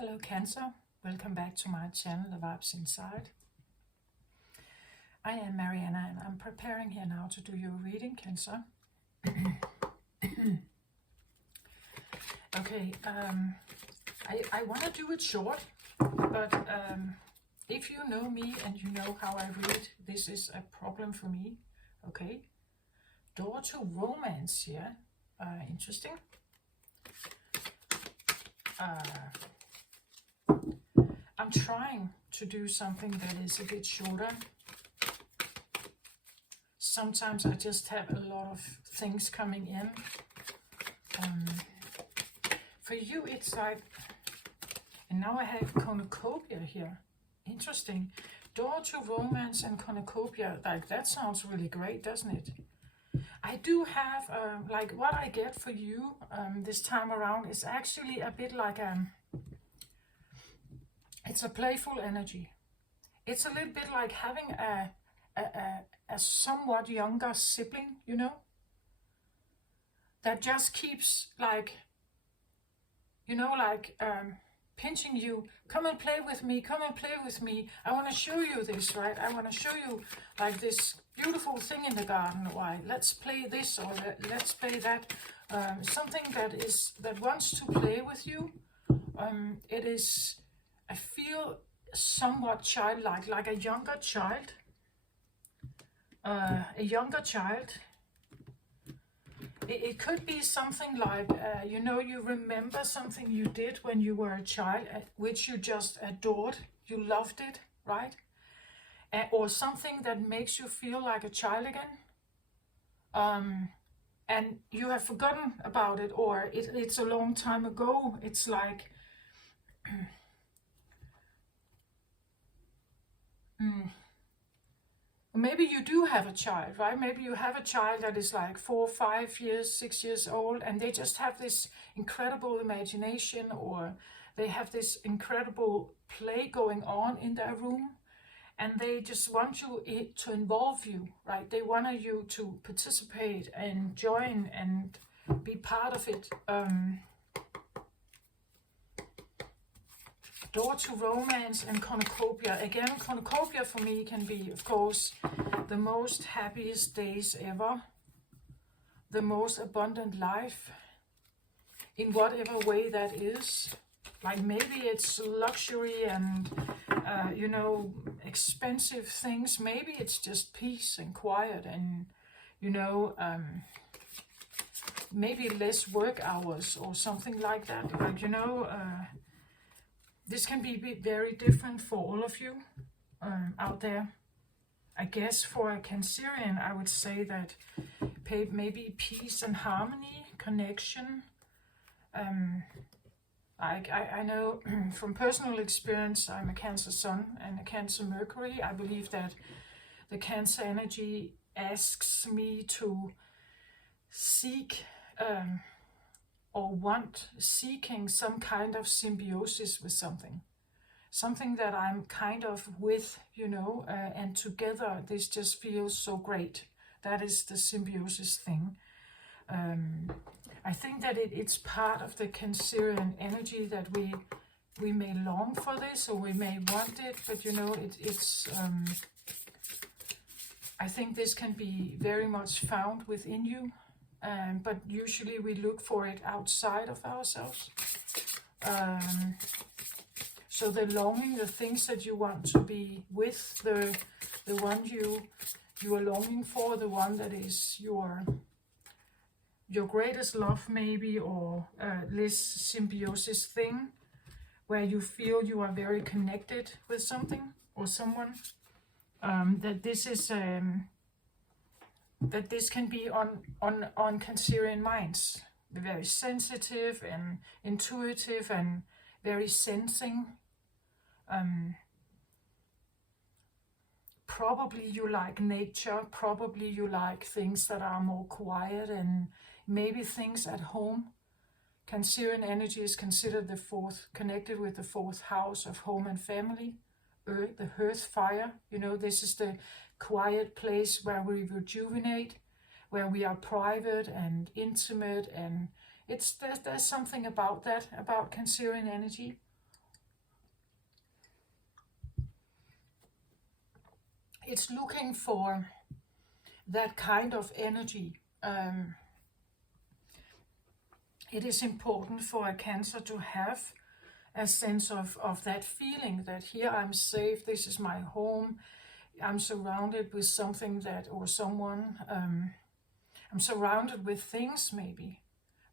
Hello Cancer, welcome back to my channel, The Vibes Inside. I am Mariana and I'm preparing here now to do your reading, Cancer. Okay, I want to do it short, but if you know me and you know how I read, this is a problem for me, okay? Door to romance here, interesting. I'm trying to do something that is a bit shorter. Sometimes I just have a lot of things coming in. For you, it's like, and now I have cornucopia here. Interesting. Door to romance and cornucopia, like that sounds really great, doesn't it? I do have, like what I get for you this time around is actually a bit like it's a playful energy. It's a little bit like having a somewhat younger sibling, you know, that just keeps like, you know, like pinching you. Come and play with me, come and play with me. I want to show you this, right? I want to show you like this beautiful thing in the garden. Why? Let's play this or let's play that. Something that wants to play with you. It is, I feel somewhat childlike, like a younger child. It could be something like, you know, you remember something you did when you were a child, which you just adored, you loved it, right? Or something that makes you feel like a child again. And you have forgotten about it, or it's a long time ago. It's like, maybe you do have a child, right? Maybe you have a child that is like 4, 5 years, 6 years old, and they just have this incredible imagination, or they have this incredible play going on in their room, and they just want you to involve you, right? They want you to participate and join and be part of it. Door to romance and cornucopia. Again, cornucopia for me can be, of course, the most happiest days ever, the most abundant life, in whatever way that is. Like maybe it's luxury and, you know, expensive things. Maybe it's just peace and quiet and, you know, maybe less work hours or something like that. Like, you know, this can be very different for all of you out there. I guess for a Cancerian, I would say that maybe peace and harmony, connection. I know from personal experience, I'm a Cancer Sun and a Cancer Mercury. I believe that the Cancer energy asks me to seek or seeking some kind of symbiosis with something that I'm kind of with, you know, and together this just feels so great. That is the symbiosis thing. I think that it's part of the Cancerian energy that we may long for this, or we may want it, but you know, it's I think this can be very much found within you, but usually we look for it outside of ourselves. So the longing, the things that you want to be with, the one you are longing for, the one that is your greatest love maybe, or this symbiosis thing, where you feel you are very connected with something or someone, that this is that this can be on Cancerian minds, very sensitive and intuitive and very sensing. Probably you like nature, probably you like things that are more quiet, and maybe things at home. Cancerian energy is considered connected with the 4th house of home and family, earth, the hearth fire. You know, this is the quiet place where we rejuvenate, where we are private and intimate, and there's something about that, about Cancerian energy. it's looking for that kind of energy. It is important for a Cancer to have a sense of that feeling that here I'm safe, this is my home, I'm surrounded with something that, or someone, I'm surrounded with things maybe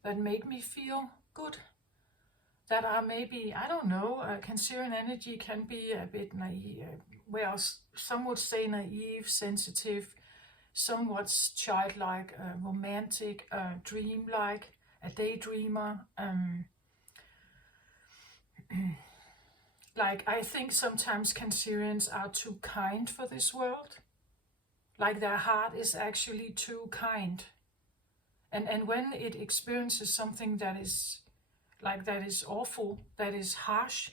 that make me feel good, that are maybe, I don't know, Cancerian energy can be a bit naive, well, some would say naive, sensitive, somewhat childlike, romantic, dreamlike, a daydreamer. Like, I think sometimes Cancerians are too kind for this world. Like, their heart is actually too kind. And when it experiences something that is like, that is awful, that is harsh,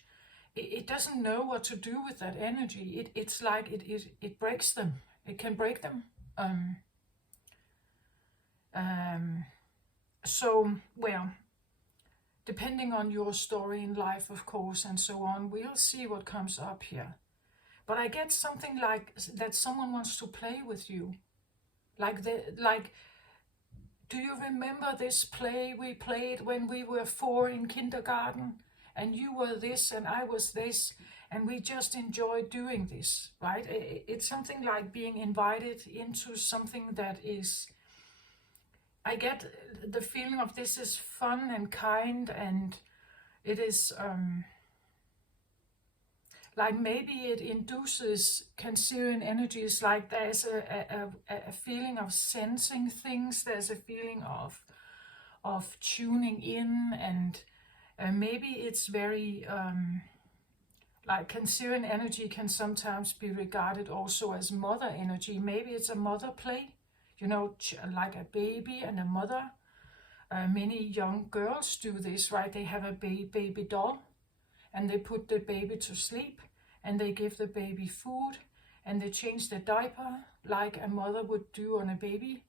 it doesn't know what to do with that energy. It's like it breaks them. It can break them. So, well, depending on your story in life, of course, and so on, we'll see what comes up here. But I get something like that someone wants to play with you. Like, do you remember this play we played when we were 4 in kindergarten? And you were this and I was this, and we just enjoyed doing this, right? It's something like being invited into something that is, I get the feeling of this is fun and kind, and it is like maybe it induces Cancerian energies, like there's a feeling of sensing things, there's a feeling of tuning in, and maybe it's very like Cancerian energy can sometimes be regarded also as mother energy. Maybe it's a mother play, you know, like a baby and a mother. Many young girls do this, right? They have a baby doll, and they put the baby to sleep, and they give the baby food, and they change the diaper like a mother would do on a baby.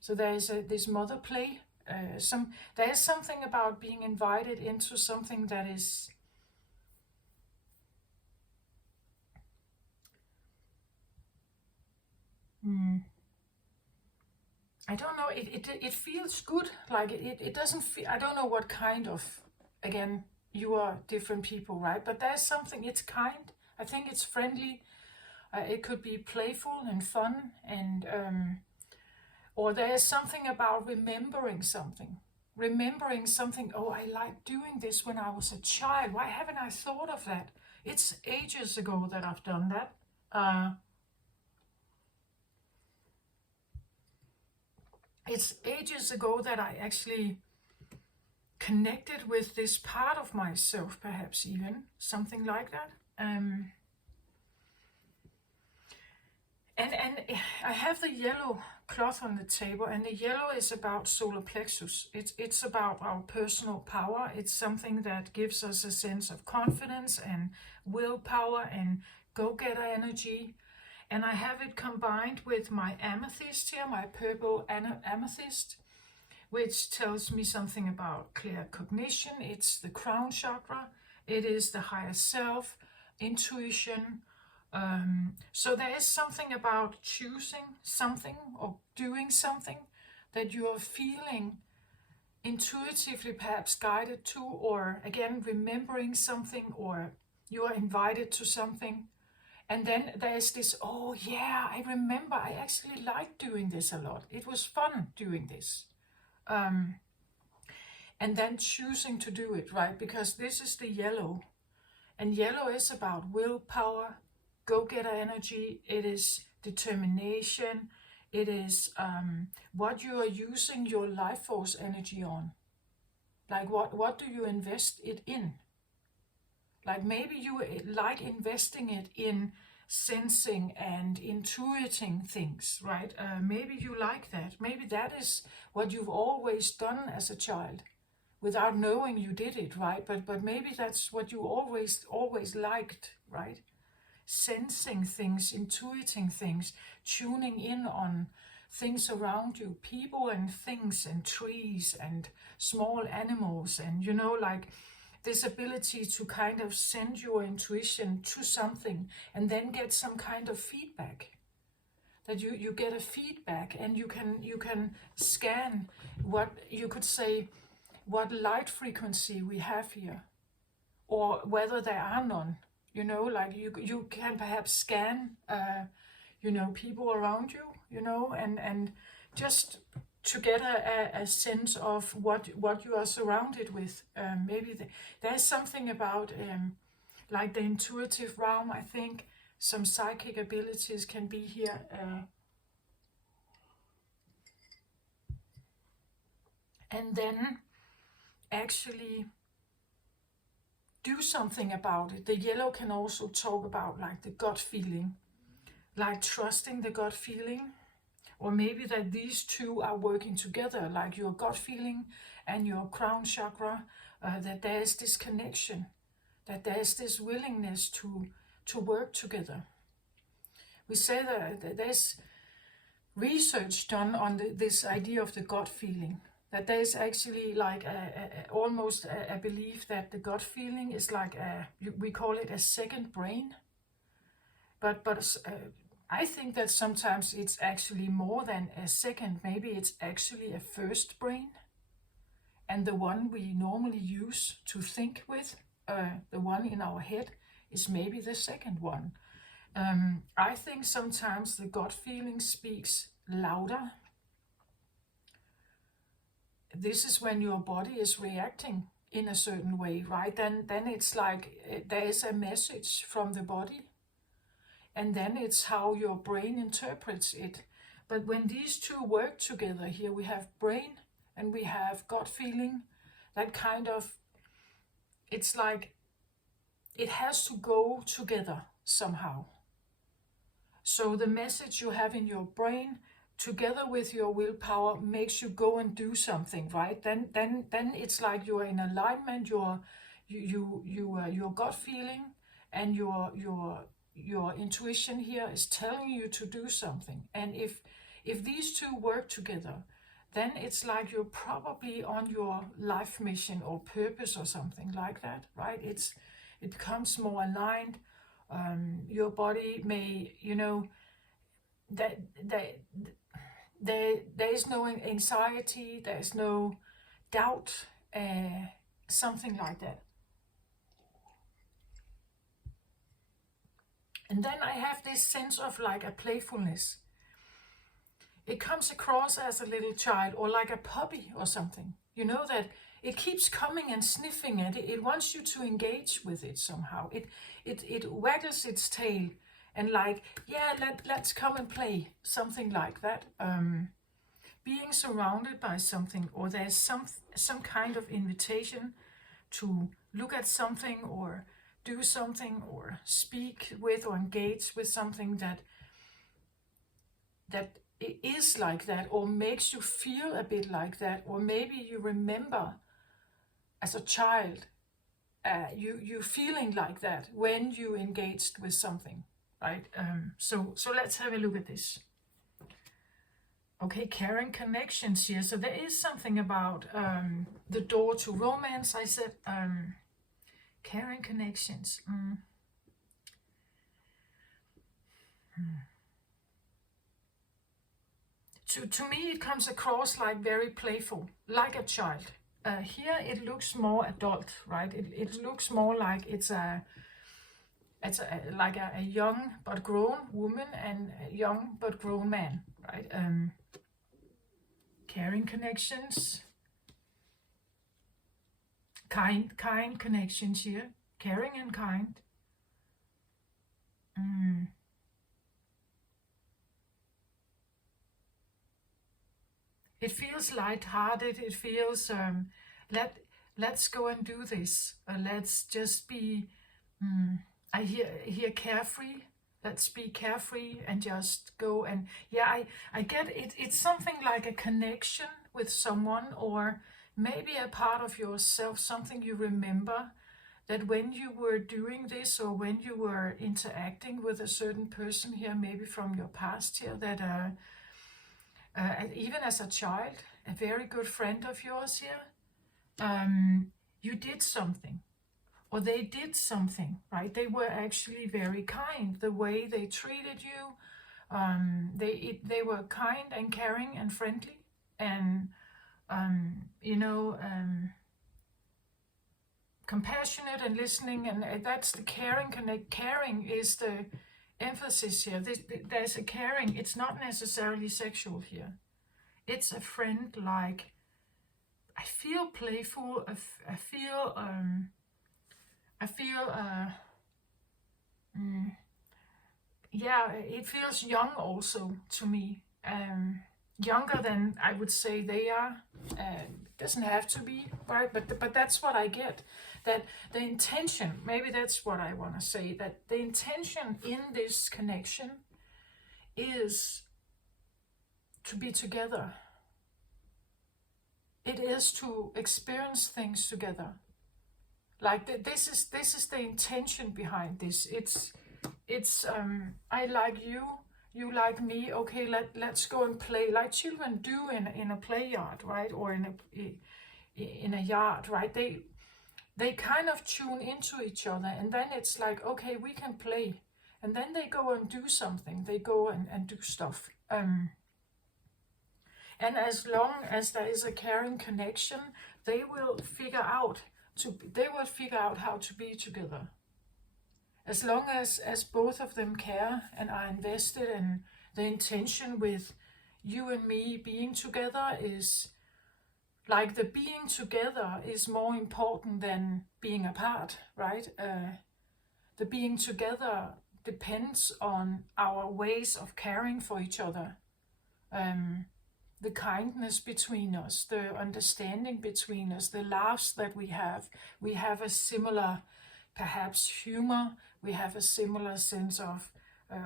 So there is this mother play. There is something about being invited into something that is I don't know, it feels good, like it doesn't feel, I don't know what kind of, again, you are different people, right? But there's something, it's kind, I think it's friendly, it could be playful and fun, and or there's something about remembering something, oh, I liked doing this when I was a child, why haven't I thought of that? It's ages ago that I've done that. It's ages ago that I actually connected with this part of myself, perhaps even something like that. And I have the yellow cloth on the table, and the yellow is about solar plexus. It's about our personal power. It's something that gives us a sense of confidence and willpower and go-getter energy. And I have it combined with my amethyst here, my purple amethyst, which tells me something about clear cognition. It's the crown chakra. It is the higher self, intuition. So there is something about choosing something or doing something that you are feeling intuitively, perhaps guided to, or again, remembering something, or you are invited to something. And then there's this, oh yeah, I remember, I actually liked doing this a lot. It was fun doing this. And then choosing to do it, right? Because this is the yellow. And yellow is about willpower, go-getter energy. It is determination. It is what you are using your life force energy on. Like what do you invest it in? Like maybe you like investing it in sensing and intuiting things, right? Maybe you like that. Maybe that is what you've always done as a child without knowing you did it, right? But maybe that's what you always liked, right? Sensing things, intuiting things, tuning in on things around you, people and things and trees and small animals, and you know, like this ability to kind of send your intuition to something and then get some kind of feedback. That you get a feedback, and you can scan what you could say, what light frequency we have here, or whether there are none. You know, like you can perhaps scan, you know, people around you, you know, and just to get a sense of what you are surrounded with. Maybe there's something about like the intuitive realm. I think some psychic abilities can be here. And then actually do something about it. The yellow can also talk about like the gut feeling, like trusting the gut feeling, or maybe that these two are working together, like your gut feeling and your crown chakra, that there's this connection, that there's this willingness to work together. We say that there's research done on this idea of the gut feeling, that there's actually like almost a belief that the gut feeling is like we call it a second brain, but I think that sometimes it's actually more than a second. Maybe it's actually a first brain, and the one we normally use to think with, the one in our head, is maybe the second one. I think sometimes the gut feeling speaks louder. This is when your body is reacting in a certain way, right? Then it's like there is a message from the body, and then it's how your brain interprets it. But when these two work together, here we have brain and we have gut feeling, that kind of, it's like it has to go together somehow. So the message you have in your brain together with your willpower makes you go and do something, right? Then it's like you are in alignment. Your gut feeling and your intuition here is telling you to do something. And if these two work together, then it's like you're probably on your life mission or purpose or something like that, right? It becomes more aligned. Your body may, you know, that there is no anxiety, there is no doubt, something like that. And then I have this sense of like a playfulness. It comes across as a little child or like a puppy or something. You know, that it keeps coming and sniffing at it. It wants you to engage with it somehow. It waggles its tail and like, yeah, let's come and play, something like that. Being surrounded by something, or there's some kind of invitation to look at something or do something or speak with or engage with something that is like that, or makes you feel a bit like that, or maybe you remember as a child you feeling like that when you engaged with something, right? So let's have a look at this. Okay, caring connections here. So there is something about the door to romance. I said caring connections. To me, it comes across like very playful, like a child. Here, it looks more adult, right? It looks more like it's like a young but grown woman and a young but grown man, right? Caring connections, kind connections here, caring and kind. It feels light-hearted. It feels let's go and do this. Let's just be. I hear carefree. Let's be carefree and just go. And yeah, I get it. It's something like a connection with someone, or maybe a part of yourself, something you remember, that when you were doing this, or when you were interacting with a certain person here, maybe from your past here, that even as a child, a very good friend of yours here, you did something. or they did something, right? They were actually very kind. The way they treated you, they were kind and caring and friendly, and compassionate and listening, and that's the caring. Caring is the emphasis here. There's a caring. It's not necessarily sexual here. It's a friend, like, I feel playful. I feel yeah, it feels young also to me. Younger than I would say they are. Doesn't have to be, right? But that's what I get. That the intention, maybe that's what I want to say, that the intention in this connection is to be together. It is to experience things together. Like this is the intention behind this. It's I like you, you like me. Okay, let's go and play like children do in a play yard, right? Or in a yard, right? They kind of tune into each other, and then it's like, okay, we can play, and then they go and do something. They go and do stuff. And as long as there is a caring connection, they will figure out how to be together. As long as both of them care and are invested, and the intention with you and me being together is like, the being together is more important than being apart, right? The being together depends on our ways of caring for each other. The kindness between us, the understanding between us, the laughs that we have. We have a similar, perhaps, humor. We have a similar sense of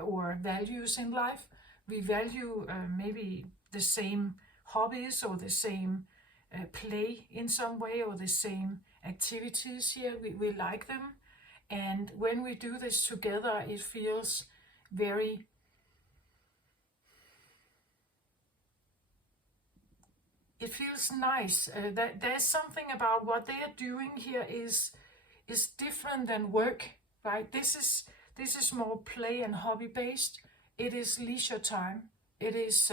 or values in life. We value maybe the same hobbies, or the same play in some way, or the same activities here. We like them. And when we do this together, it feels very nice. That there's something about what they are doing here is different than work, right? This is more play and hobby based. It is leisure time. It is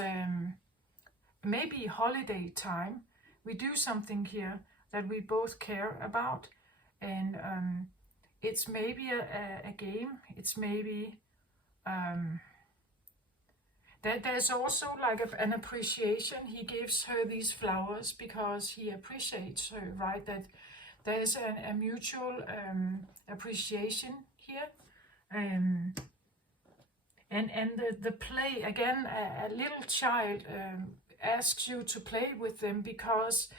maybe holiday time. We do something here that we both care about, and it's maybe a game. It's maybe that there's also like an appreciation. He gives her these flowers because he appreciates her, right? That there's a mutual appreciation here. And the play, again, a little child asks you to play with them, because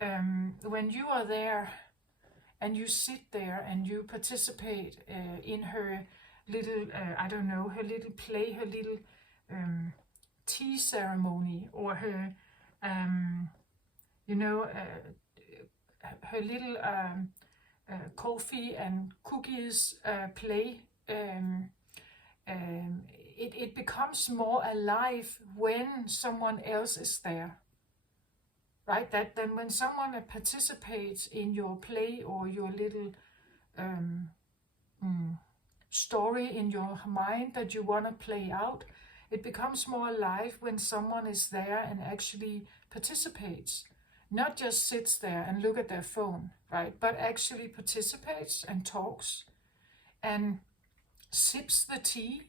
when you are there and you sit there and you participate in her little, I don't know, her little play, her little tea ceremony, or her, her little coffee and cookies play, it becomes more alive when someone else is there, right? That then when someone participates in your play, or your little story in your mind that you want to play out, it becomes more alive when someone is there and actually participates. Not just sits there and look at their phone, right? But actually participates and talks and sips the tea,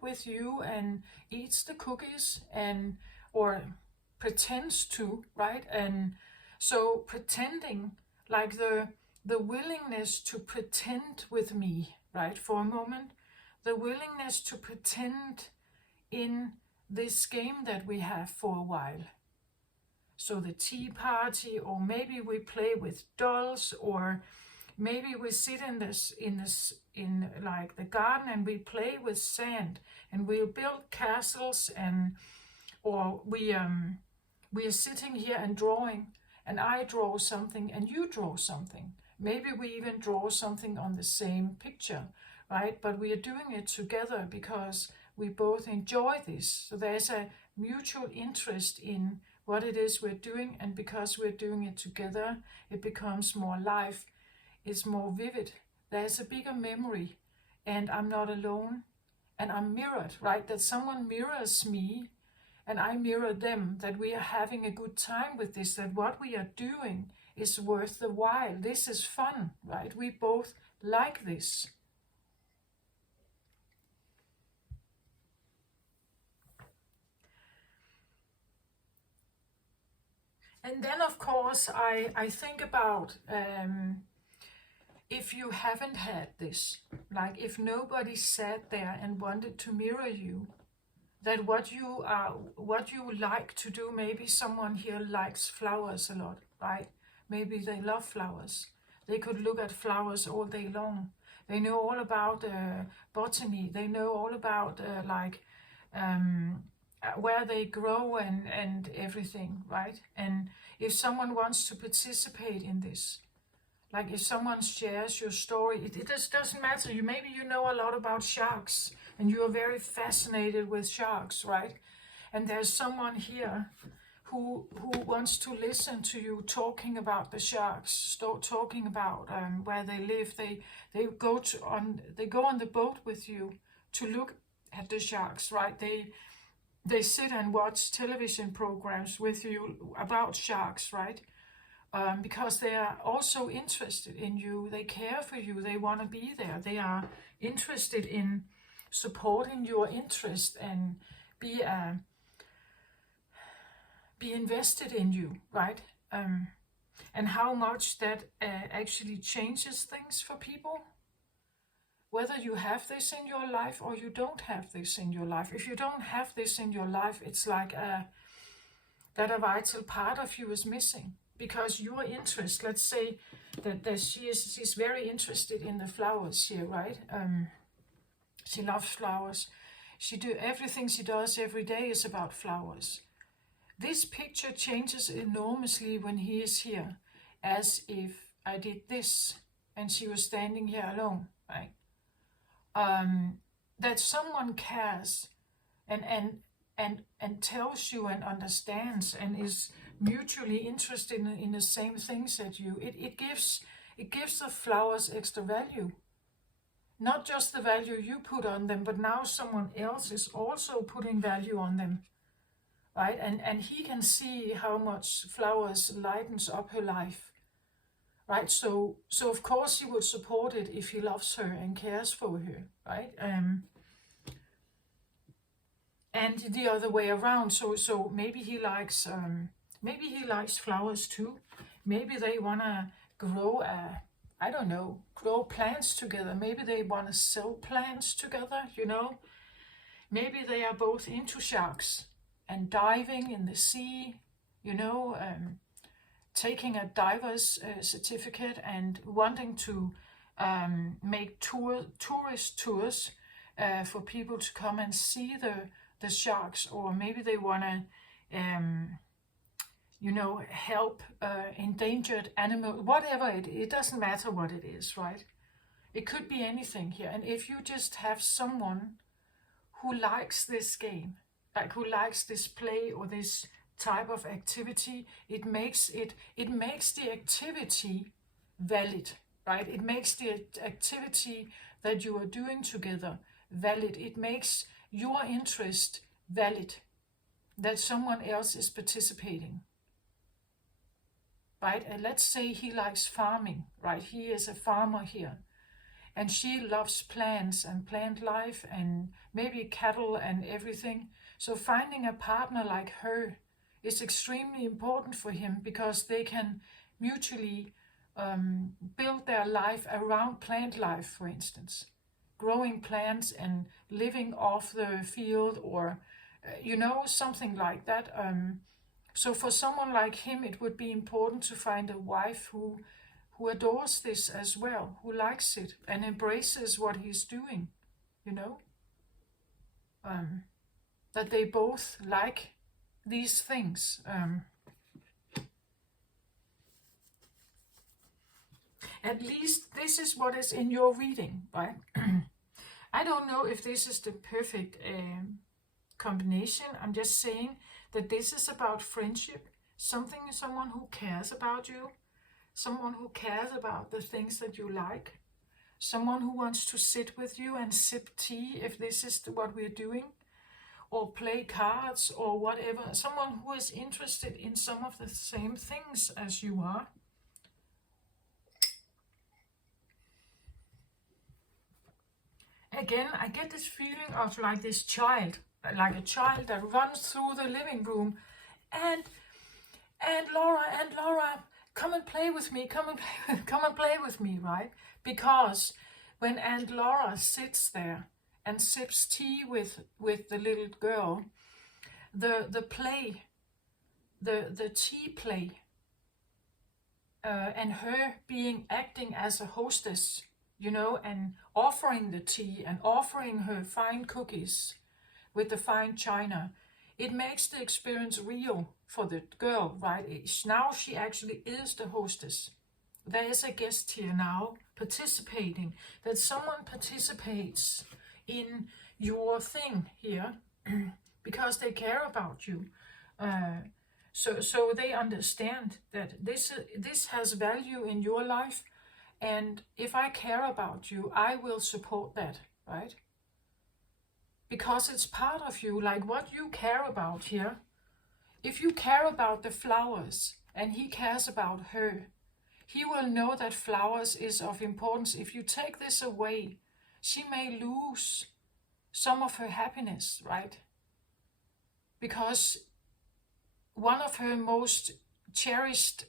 with you, and eats the cookies, and or pretends to, right? And so pretending, like the willingness to pretend with me, right, for a moment, the willingness to pretend in this game that we have for a while. So the tea party, or maybe we play with dolls, or maybe we sit in like the garden and we play with sand, and we'll build castles, or we are sitting here and drawing, and I draw something and you draw something. Maybe we even draw something on the same picture, right? But we are doing it together because we both enjoy this. So there's a mutual interest in what it is we're doing, and because we're doing it together, it becomes more alive, it's more vivid. there's a bigger memory, and I'm not alone, and I'm mirrored, right? That someone mirrors me and I mirror them, that we are having a good time with this, that what we are doing is worth the while. This is fun, right? We both like this. And then, of course, I think about if you haven't had this, like if nobody sat there and wanted to mirror you, that what you like to do, maybe someone here likes flowers a lot, right? Maybe they love flowers. They could look at flowers all day long. They know all about botany. They know all about where they grow and everything, right? And if someone wants to participate in this, like if someone shares your story, it just doesn't matter. Maybe you know a lot about sharks and you are very fascinated with sharks, right? And there's someone here who wants to listen to you talking about the sharks, talking about where they live. They go on the boat with you to look at the sharks, right? They sit and watch television programs with you about sharks, right? Because they are also interested in you. They care for you. They want to be there. They are interested in supporting your interest and be invested in you, right? And how much that actually changes things for people. Whether you have this in your life or you don't have this in your life. If you don't have this in your life, it's like that a vital part of you is missing. Because your interest, let's say that she's very interested in the flowers here, right? She loves flowers. Everything she does every day is about flowers. This picture changes enormously when he is here, as if I did this and she was standing here alone, right? That someone cares and tells you and understands and is mutually interested in the same things as you. It gives the flowers extra value. Not just the value you put on them, but now someone else is also putting value on them, right? And he can see how much flowers lightens up her life, right? So of course he would support it if he loves her and cares for her, right? And the other way around. So maybe he likes flowers too. Maybe they wanna grow grow plants together. Maybe they wanna sell plants together. Maybe they are both into sharks and diving in the sea. Taking a diver's certificate and wanting to make tourist tours for people to come and see the sharks, or maybe they want to help endangered animals, whatever it doesn't matter what it is, right? It could be anything here. And if you just have someone who likes this game, like who likes this play or this type of activity, it makes the activity valid, right? It makes the activity that you are doing together valid. It makes your interest valid, that someone else is participating, right? And let's say he likes farming, right? He is a farmer here, and she loves plants and plant life and maybe cattle and everything. So finding a partner like her is extremely important for him, because they can mutually build their life around plant life, for instance. Growing plants and living off the field, or something like that. So for someone like him, it would be important to find a wife who adores this as well, who likes it and embraces what he's doing, that they both like these things. At least this is what is in your reading, right? I don't know if this is the perfect combination. I'm just saying that this is about friendship, someone who cares about you, someone who cares about the things that you like, someone who wants to sit with you and sip tea, if this is what we're doing, or play cards or whatever, someone who is interested in some of the same things as you are. Again, I get this feeling of like this child, like a child that runs through the living room and Laura, come and play with me, come and play with me, right? Because when Aunt Laura sits there and sips tea with the little girl, the play, the tea play, and her acting as a hostess, you know, and offering the tea and offering her fine cookies with the fine china, it makes the experience real for the girl, right? Now she actually is the hostess. There is a guest here now participating, that someone participates in your thing here because they care about you. So they understand that this has value in your life, and if I care about you, I will support that, right? Because it's part of you, like what you care about here. If you care about the flowers and he cares about her, he will know that flowers is of importance. If you take this away, she may lose some of her happiness, right? Because one of her most cherished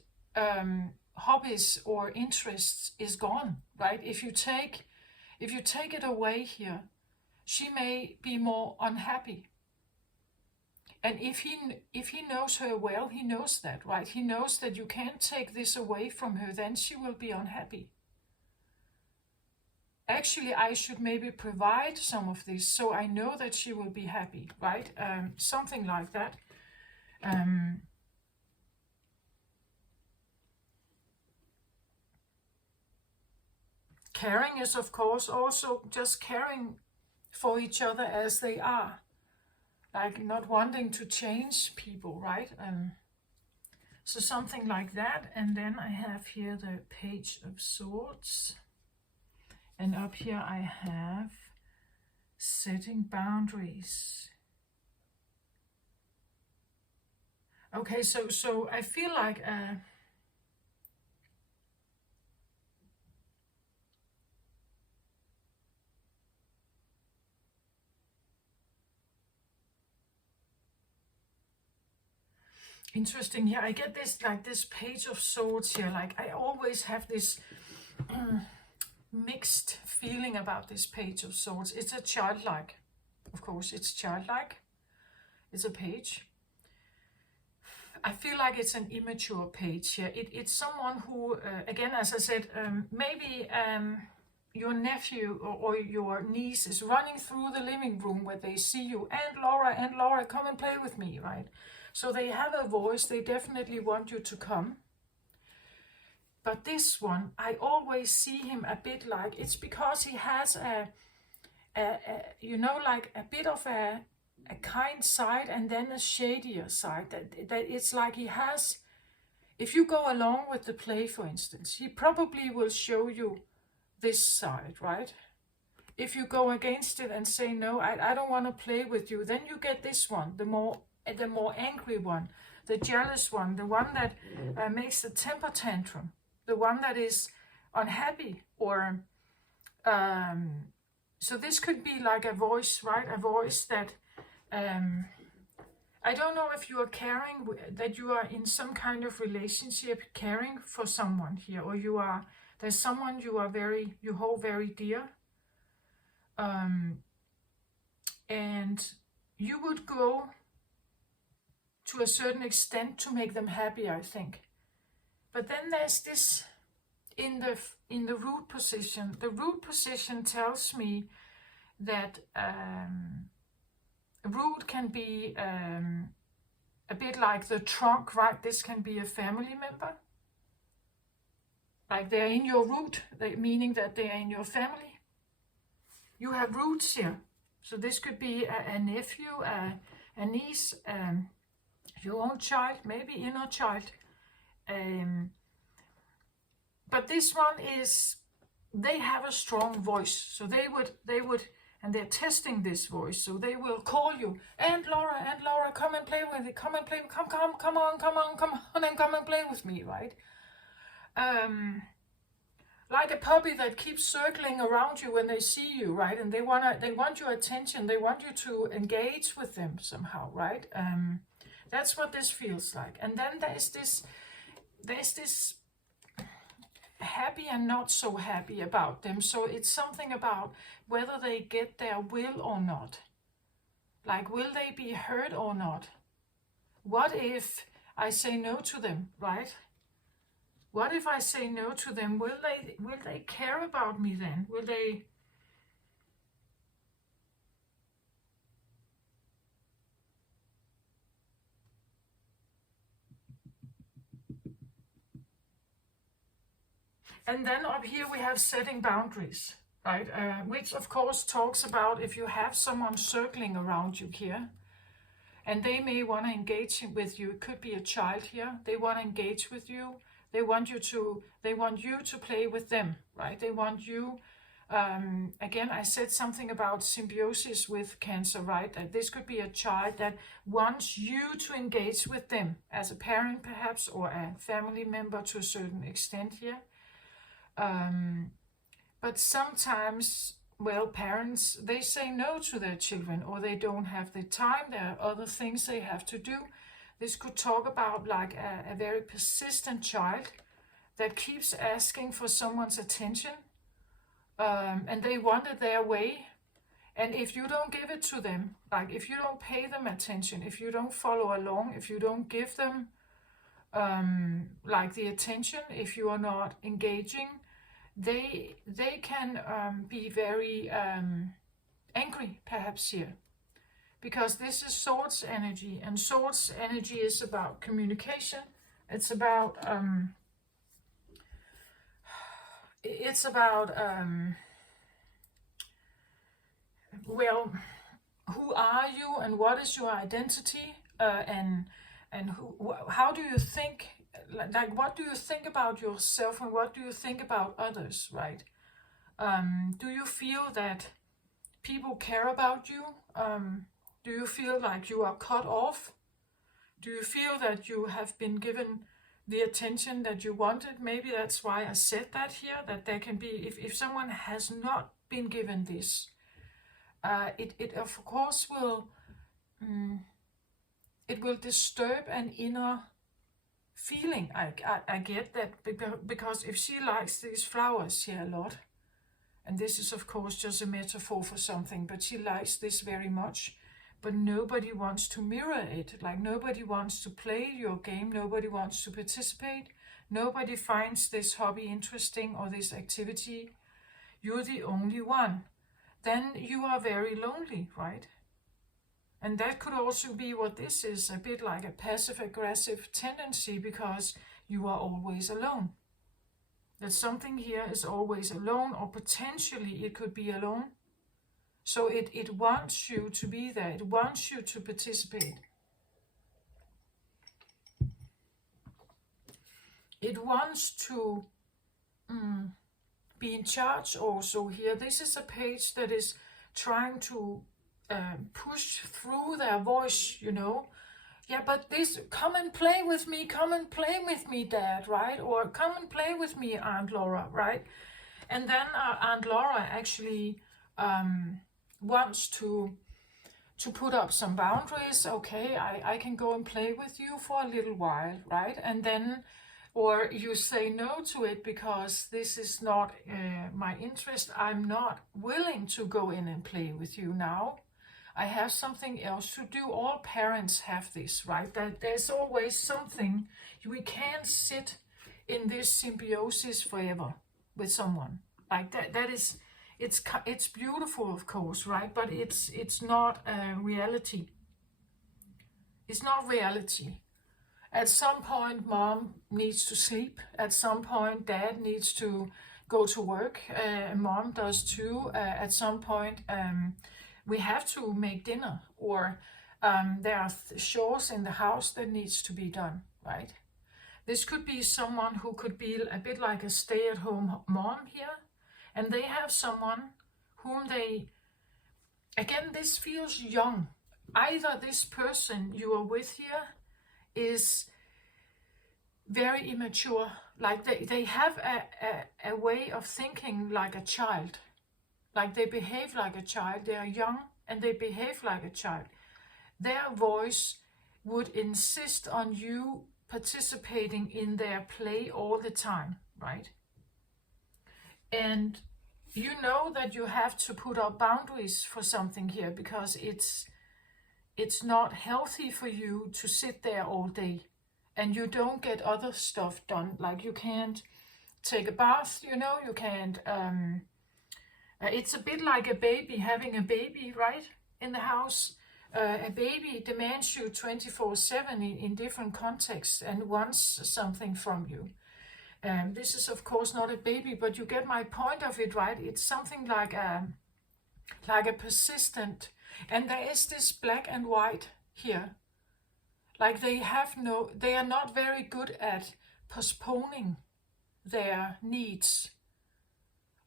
hobbies or interests is gone, right? If you take it away here, she may be more unhappy. And if he knows her well, he knows that, right? He knows that you can't take this away from her, then she will be unhappy. Actually, I should maybe provide some of this so I know that she will be happy, right? Something like that. Caring is, of course, also just caring for each other as they are. Like not wanting to change people, right? So something like that. And then I have here the Page of Swords. And up here I have setting boundaries. Okay, so I feel like interesting here. I get this like this Page of Swords here. Like I always have this mixed feeling about this Page of Swords. It's a childlike, of course, it's childlike. It's a page. I feel like it's an immature page here. It's someone who, again, as I said, maybe your nephew or your niece is running through the living room where they see you. Aunt Laura, come and play with me, right? So they have a voice. They definitely want you to come. But this one, I always see him a bit like, it's because he has you know, like a bit of a kind side and then a shadier side. That it's like he has, if you go along with the play, for instance, he probably will show you this side, right? If you go against it and say, no, I don't want to play with you, then you get this one, the more angry one, the jealous one, the one that makes the temper tantrum, the one that is unhappy, or so this could be like a voice, right? A voice that I don't know if you are caring, that you are in some kind of relationship, caring for someone here, or there's someone you hold very dear, and you would go to a certain extent to make them happy, I think. But then there's this in the root position. The root position tells me that root can be a bit like the trunk, right? This can be a family member. Like they're in your root, meaning that they are in your family. You have roots here. So this could be a nephew, a niece, your own child, maybe inner child. But this one is they have a strong voice, so they would, and they're testing this voice, so they will call you, Aunt Laura, come and play with it, come and play, come on, and come and play with me, right? Like a puppy that keeps circling around you when they see you, right? And they want your attention, they want you to engage with them somehow, right? That's what this feels like. And then there's this happy and not so happy about them. So it's something about whether they get their will or not. Like, will they be heard or not? What if I say no to them, right? What if I say no to them? Will they care about me then? Will they? And then up here we have setting boundaries, right? Which of course talks about if you have someone circling around you here, and they may want to engage with you. It could be a child here. They want to engage with you. They want you to play with them, right? They want you. Again, I said something about symbiosis with Cancer, right? That this could be a child that wants you to engage with them as a parent, perhaps, or a family member to a certain extent here. But sometimes, well, parents, they say no to their children, or they don't have the time. There are other things they have to do. This could talk about like a very persistent child that keeps asking for someone's attention, and they want it their way. And if you don't give it to them, like if you don't pay them attention, if you don't follow along, if you don't give them like the attention, if you are not engaging, they can be very angry perhaps here, because this is Swords energy, and Swords energy is about communication. It's about well, who are you and what is your identity, and how do you think, like what do you think about yourself and what do you think about others, right? Do you feel that people care about you? Do you feel like you are cut off? Do you feel that you have been given the attention that you wanted? Maybe that's why I said that here, that there can be, if someone has not been given this, it of course will, it will disturb an inner feeling. I get that, because if she likes these flowers here a lot, and this is of course just a metaphor for something, but she likes this very much, but nobody wants to mirror it. Like nobody wants to play your game, nobody wants to participate, nobody finds this hobby interesting or this activity. You're the only one. Then you are very lonely, right? And that could also be what this is, a bit like a passive-aggressive tendency, because you are always alone. That something here is always alone, or potentially it could be alone. So it wants you to be there. It wants you to participate. It wants to be in charge also here. This is a page that is trying to push through their voice, you know. Yeah, but this, come and play with me, Dad, right? Or come and play with me, Aunt Laura, right? And then Aunt Laura actually wants to put up some boundaries. Okay, I can go and play with you for a little while, right? And then, or you say no to it because this is not my interest. I'm not willing to go in and play with you now. I have something else to do. All parents have this, right? That there's always something. We can't sit in this symbiosis forever with someone. Like that is, it's beautiful, of course, right? But it's not reality. It's not reality. At some point, mom needs to sleep. At some point, dad needs to go to work. Mom does too. At some point, we have to make dinner, or there are chores in the house that needs to be done, right? This could be someone who could be a bit like a stay-at-home mom here, and they have someone whom they, again, this feels young. Either this person you are with here is very immature, like they have a way of thinking like a child, like they behave like a child. They are young and they behave like a child. Their voice would insist on you participating in their play all the time, right? And you know that you have to put up boundaries for something here, because it's not healthy for you to sit there all day and you don't get other stuff done. Like you can't take a bath, you can't, it's a bit like a baby having a baby, right, in the house. A baby demands you 24/7 in different contexts and wants something from you. This is of course not a baby, but you get my point of it, right? It's something like a persistent, and there is this black and white here. Like they are not very good at postponing their needs.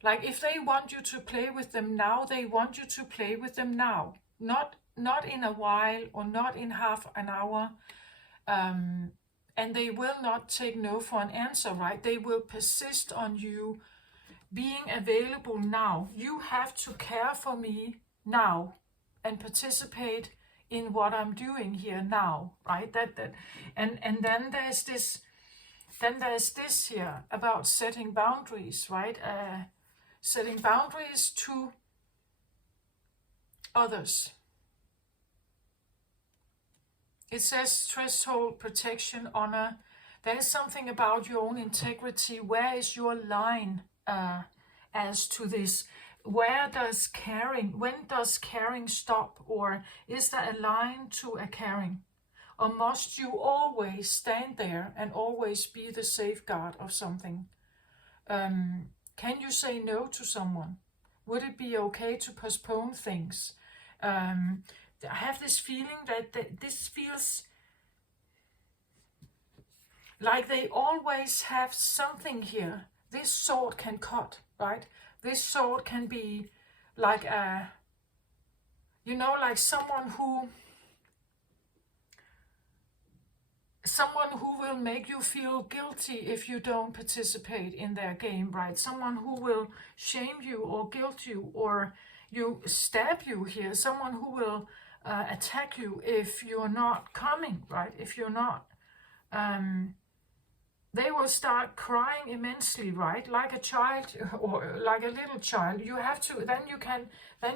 Like if they want you to play with them now, they want you to play with them now, not in a while or not in half an hour. And they will not take no for an answer, right? They will persist on you being available now. You have to care for me now and participate in what I'm doing here now, right? And then there's this here about setting boundaries, right? Setting boundaries to others. It says threshold, protection, honor. There is something about your own integrity. Where is your line as to this? When does caring stop? Or is there a line to a caring? Or must you always stand there and always be the safeguard of something? Can you say no to someone? Would it be okay to postpone things? I have this feeling that this feels like they always have something here. This sword can cut, right? This sword can be like like someone who will make you feel guilty if you don't participate in their game, right? Someone who will shame you or guilt you, or you stab you here. Someone who will attack you if you're not coming, right? If you're not, they will start crying immensely, right? Like a child or like a little child. You have to, then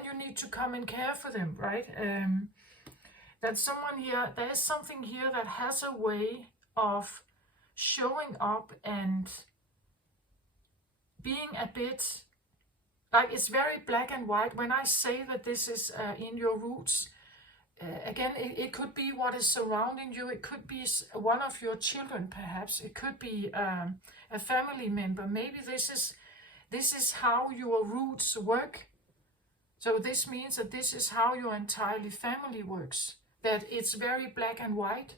you need to come and care for them, right? That someone here, there is something here that has a way of showing up and being a bit, like it's very black and white. When I say that this is in your roots, again, it could be what is surrounding you. It could be one of your children, perhaps. It could be a family member. Maybe this is how your roots work. So this means that this is how your entire family works. That it's very black and white.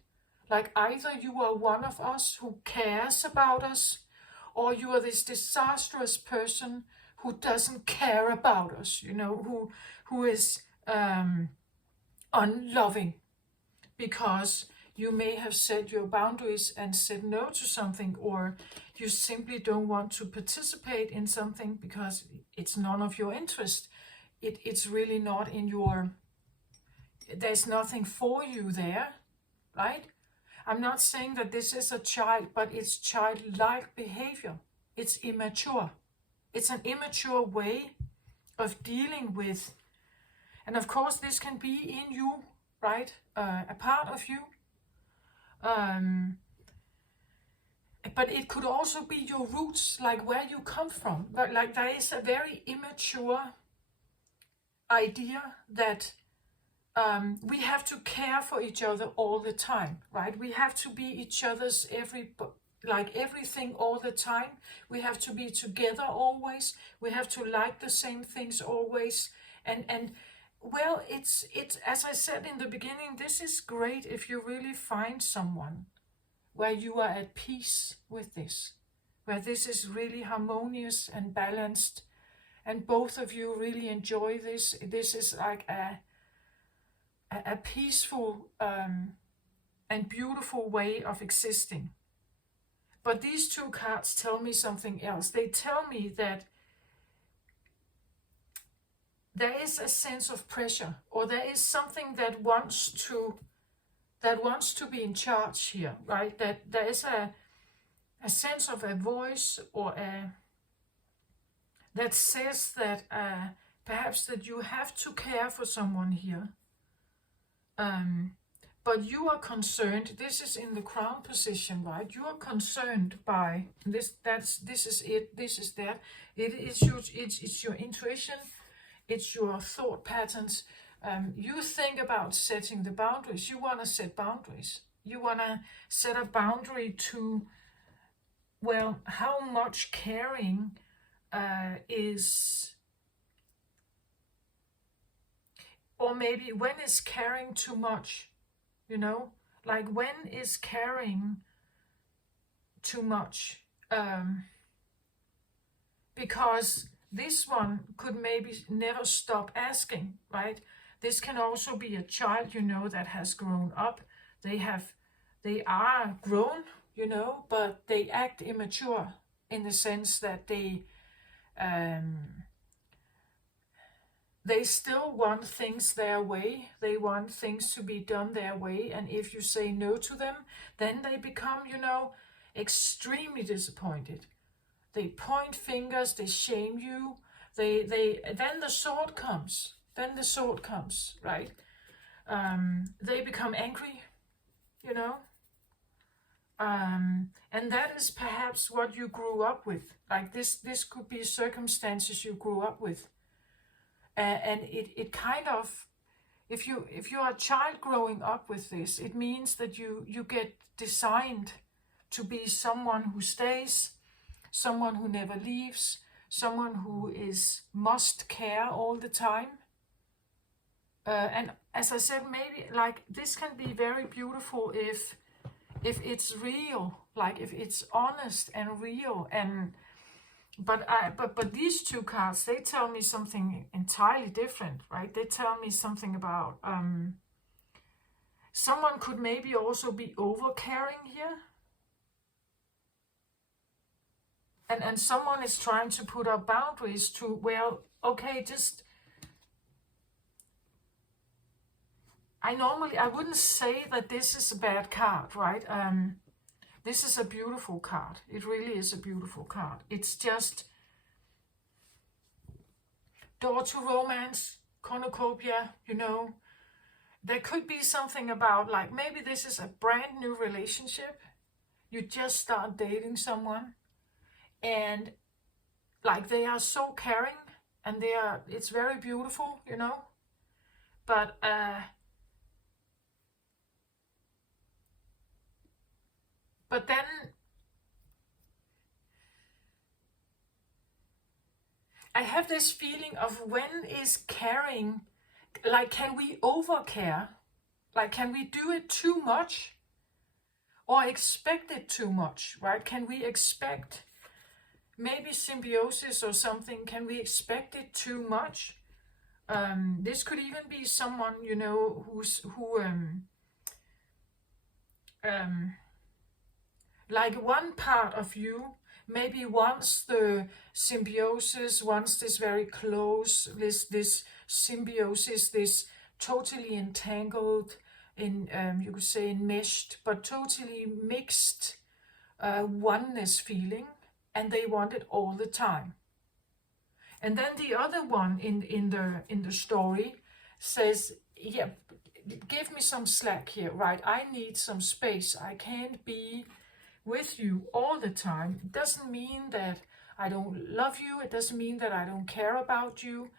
Like either you are one of us who cares about us, or you are this disastrous person who doesn't care about us, who is unloving, because you may have set your boundaries and said no to something, or you simply don't want to participate in something because it's none of your interest. It's really not in your, there's nothing for you there, right? I'm not saying that this is a child, but it's childlike behavior. It's immature. It's an immature way of dealing with. And of course, this can be in you, right? A part of you. But it could also be your roots, like where you come from. But like there is a very immature idea that we have to care for each other all the time, right? We have to be each other's everything all the time. We have to be together always. We have to like the same things always. And well, it's as I said in the beginning, this is great if you really find someone where you are at peace with this, where this is really harmonious and balanced, and both of you really enjoy this. This is like a peaceful and beautiful way of existing. But these two cards tell me something else. They tell me that there is a sense of pressure, or there is something that wants to be in charge here, right? That there is a sense of a voice, or that says that perhaps that you have to care for someone here. But you are concerned. This is in the crown position, right? You are concerned by this. This is it. This is that. It's your intuition. It's your thought patterns. You think about setting the boundaries. You want to set boundaries. You want to set a boundary to, well, how much caring is, or maybe when is caring too much, you know, like when is caring too much, because this one could maybe never stop asking, right? This can also be a child, you know, that has grown up. They are grown, you know, but they act immature in the sense that they still want things their way. They want things to be done their way. And if you say no to them, then they become, you know, extremely disappointed. They point fingers, they shame you. Then the sword comes. Right? They become angry, you know. And that is perhaps what you grew up with. Like this could be circumstances you grew up with. And it kind of, if you are a child growing up with this, it means that you get designed to be someone who stays, someone who never leaves, someone who must care all the time. And as I said, maybe like this can be very beautiful if it's real, like if it's honest and real. And but these two cards, they tell me something entirely different, right? They tell me something about someone could maybe also be over caring here. And someone is trying to put up boundaries to, well, okay, just, I wouldn't say that this is a bad card, right? This is a beautiful card. It really is a beautiful card. It's just door to romance, cornucopia, you know. There could be something about, like, maybe this is a brand new relationship. You just start dating someone, and like they are so caring, and it's very beautiful, you know. But then I have this feeling of, when is caring, like, can we overcare? Like, can we do it too much? Or expect it too much, right? Can we expect maybe symbiosis or something? Can we expect it too much? This could even be someone, you know, who like one part of you maybe wants the symbiosis, wants this very close, this symbiosis, this totally entangled, in you could say enmeshed, but totally mixed oneness feeling, and they want it all the time. And then the other one in the story says, yeah, give me some slack here, right? I need some space. I can't be with you all the time. It doesn't mean that I don't love you. It doesn't mean that I don't care about you.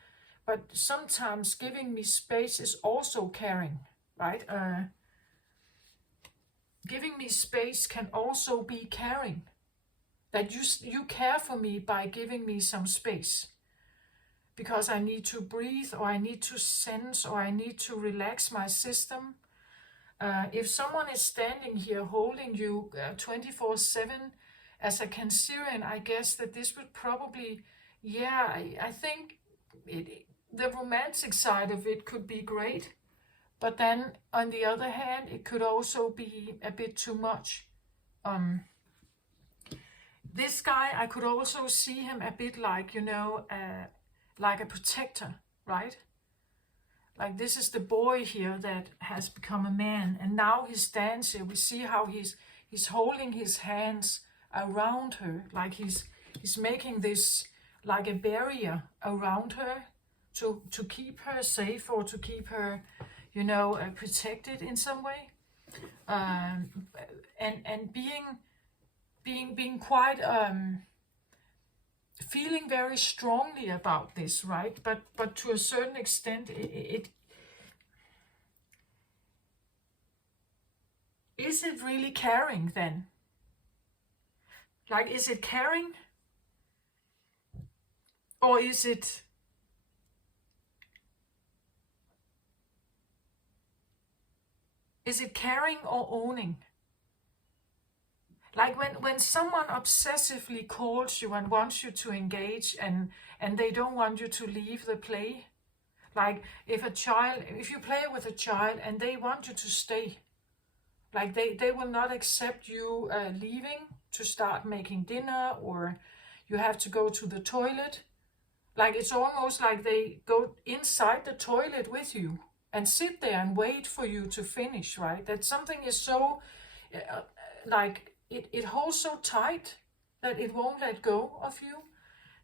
But sometimes giving me space is also caring, right? Giving me space can also be caring. That you care for me by giving me some space. Because I need to breathe, or I need to sense, or I need to relax my system. If someone is standing here holding you 24/7 as a Cancerian, I guess that this would probably yeah, I think the romantic side of it could be great, but then on the other hand, it could also be a bit too much. Um, this guy, I could also see him a bit like, like a protector, right? Like this is the boy here that has become a man, and now he stands here. We see how he's holding his hands around her, like he's making this like a barrier around her to keep her safe or to keep her, protected in some way. Um, and being quite feeling very strongly about this, right? But to a certain extent, it is it really caring then? Like, is it caring, or is it caring or owning? Like when someone obsessively calls you and wants you to engage, and they don't want you to leave the play. Like if you play with a child and they want you to stay, like they will not accept you leaving to start making dinner, or you have to go to the toilet. Like it's almost like they go inside the toilet with you and sit there and wait for you to finish, right? That something is so, uh, like, it holds so tight that it won't let go of you.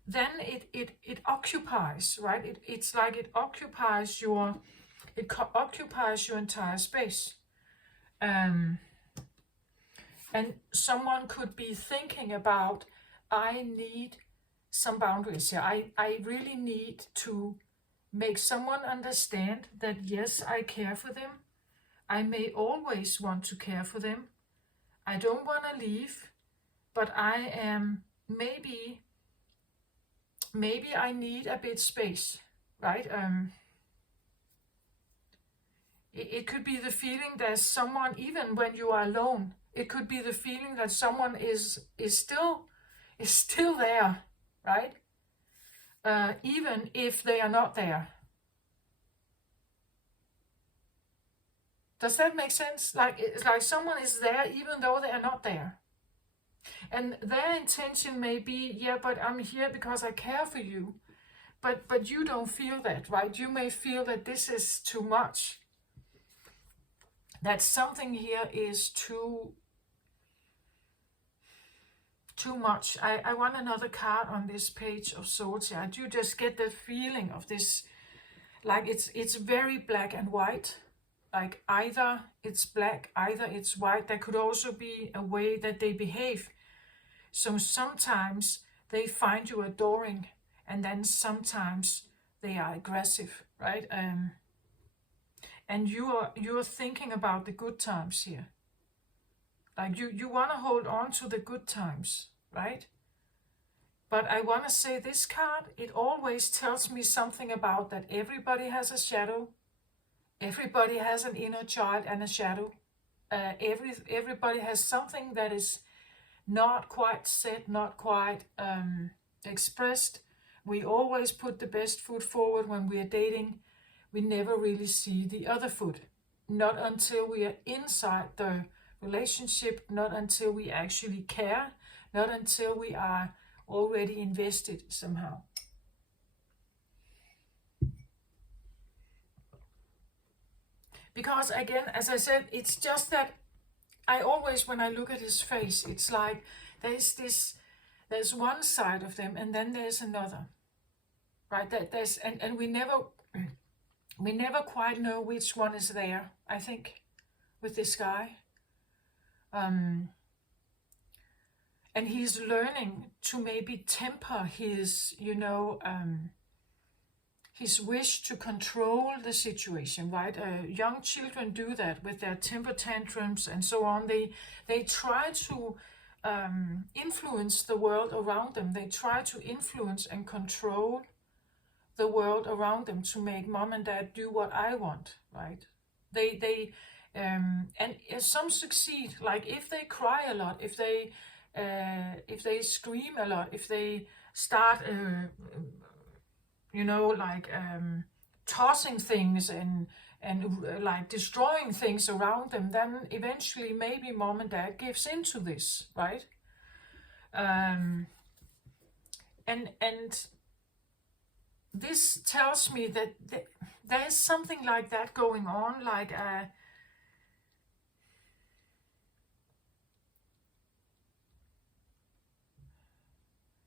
Then it occupies, right? It's like it occupies your entire space. Um, and someone could be thinking about, I need some boundaries here. I really need to make someone understand that yes, I care for them. I may always want to care for them. I don't want to leave, but I am maybe I need a bit space, right? It could be the feeling that someone, even when you are alone, it could be the feeling that someone is still there, right? Even if they are not there. Does that make sense? Like it's like someone is there even though they are not there. And their intention may be, yeah, but I'm here because I care for you. But you don't feel that, right? You may feel that this is too much. That something here is too much. I want another card on this page of swords here. I do just get the feeling of this, like it's very black and white. Like either it's black, either it's white. There could also be a way that they behave. So sometimes they find you adoring, and then sometimes they are aggressive, right? And you're thinking about the good times here. Like you want to hold on to the good times, right? But I want to say this card, it always tells me something about that everybody has a shadow. Everybody has an inner child and a shadow. Everybody has something that is not quite said, not quite expressed. We always put the best foot forward when we are dating. We never really see the other foot. Not until we are inside the relationship, not until we actually care, not until we are already invested somehow. Because again, as I said, it's just that I always, when I look at his face, it's like there's one side of them and then there's another, right? And we never quite know which one is there, I think, with this guy. And he's learning to maybe temper his wish to control the situation, right? Young children do that with their temper tantrums and so on. They try to influence the world around them. They try to influence and control the world around them to make mom and dad do what I want, right? And some succeed. Like if they cry a lot, if they scream a lot, if they start, you know, like tossing things and like destroying things around them, then eventually maybe mom and dad gives into this, right? And this tells me that there is something like that going on, like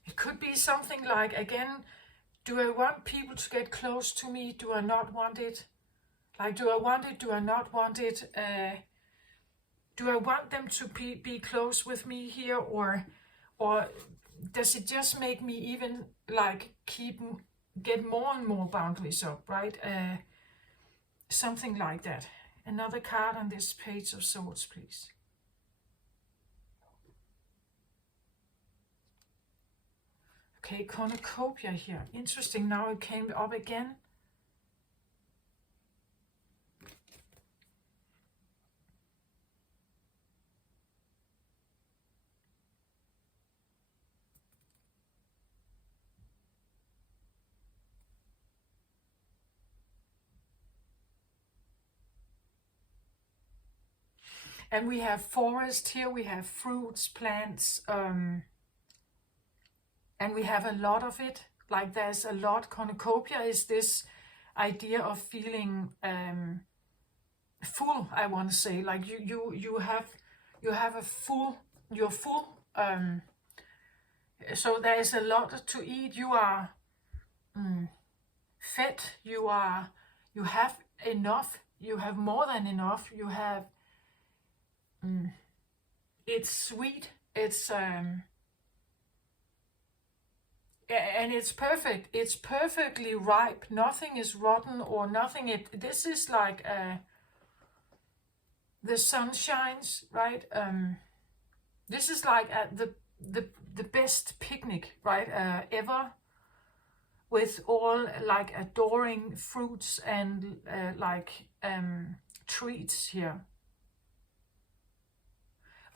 it could be something like, again, do I want people to get close to me? Do I not want it? Like, do I want it? Do I not want it? Do I want them to be close with me here, or does it just make me even like get more and more boundaries up, right? Something like that. Another card on this Page of Swords, please. Okay, cornucopia here. Interesting, now it came up again. And we have forest here, we have fruits, plants, and we have a lot of it. Like there's a lot. Cornucopia is this idea of feeling full, I want to say. Like you have a full, you're full. So there is a lot to eat. You are fed. You have enough. You have more than enough. You have. It's sweet. It's and it's perfect. It's perfectly ripe. Nothing is rotten or nothing. This is like the sun shines, right? This is like the best picnic, right? Ever, with all like adoring fruits and like treats here.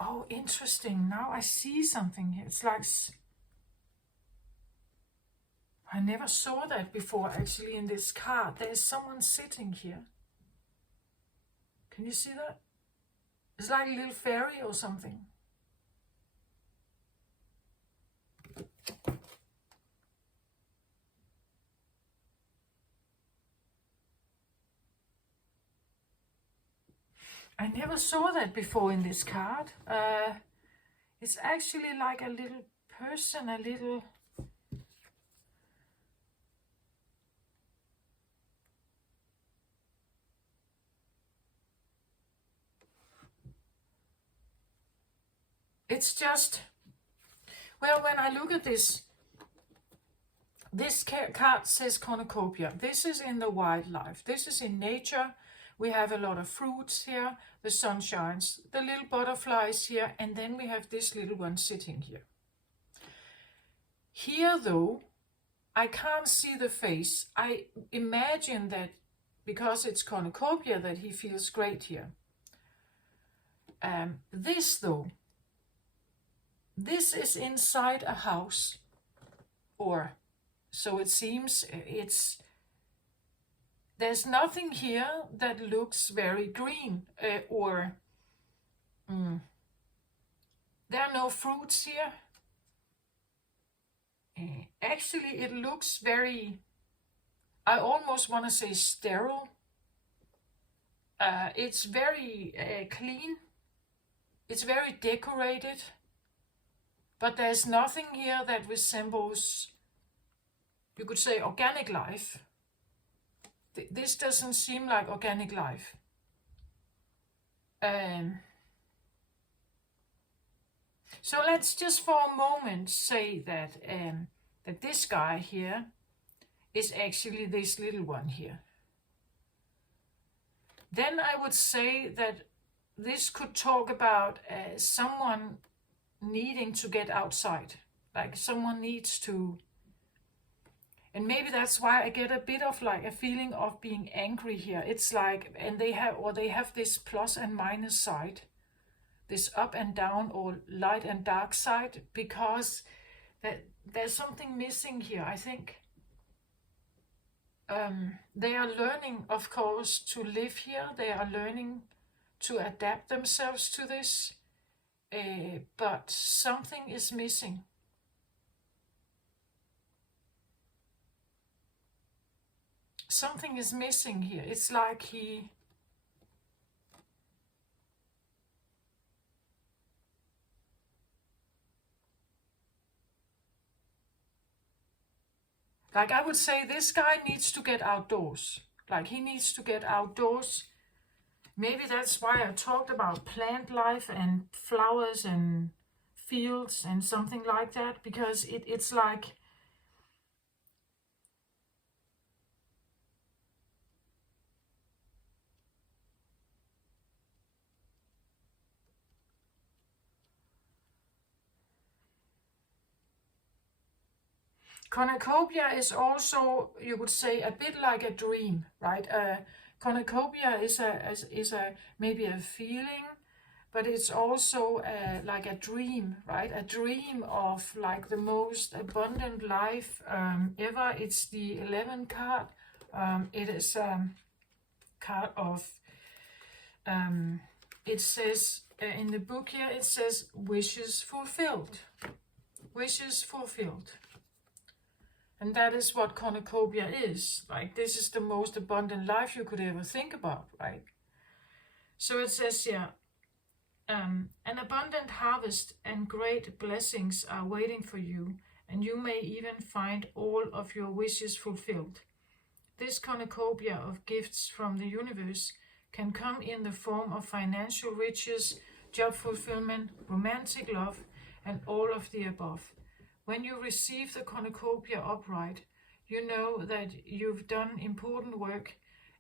Oh, interesting. Now I see something here. It's like, I never saw that before actually in this card. There's someone sitting here. Can you see that? It's like a little fairy or something. I never saw that before in this card. It's actually like a little person, a little... It's just... Well, when I look at this card says cornucopia. This is in the wildlife. This is in nature. We have a lot of fruits here. The sun shines. The little butterflies here. And then we have this little one sitting here. Here, though, I can't see the face. I imagine that because it's cornucopia that he feels great here. This, though, this is inside a house, or so it seems. There's nothing here that looks very green, or there are no fruits here. Actually, it looks very, I almost want to say sterile. It's very clean. It's very decorated. But there's nothing here that resembles, you could say, organic life. This doesn't seem like organic life. So let's just for a moment say that that this guy here is actually this little one here. Then I would say that this could talk about someone needing to get outside, like someone needs to, and maybe that's why I get a bit of like a feeling of being angry here. It's like, and they have this plus and minus side, this up and down or light and dark side, because that there's something missing here. I think they are learning, of course, to live here. They are learning to adapt themselves to this, but something is missing. Something is missing here. It's like like I would say this guy needs to get outdoors. Like he needs to get outdoors. Maybe that's why I talked about plant life and flowers and fields and something like that, because it's like cornucopia is also, you could say, a bit like a dream, right? Cornucopia is a maybe a feeling, but it's also like a dream, right? A dream of like the most abundant life ever. It's the 11 card. It is card of, it says in the book here, it says wishes fulfilled. Wishes fulfilled. And that is what cornucopia is. Like, this is the most abundant life you could ever think about, right? So it says here, an abundant harvest and great blessings are waiting for you, and you may even find all of your wishes fulfilled. This cornucopia of gifts from the universe can come in the form of financial riches, job fulfillment, romantic love, and all of the above. When you receive the cornucopia upright, you know that you've done important work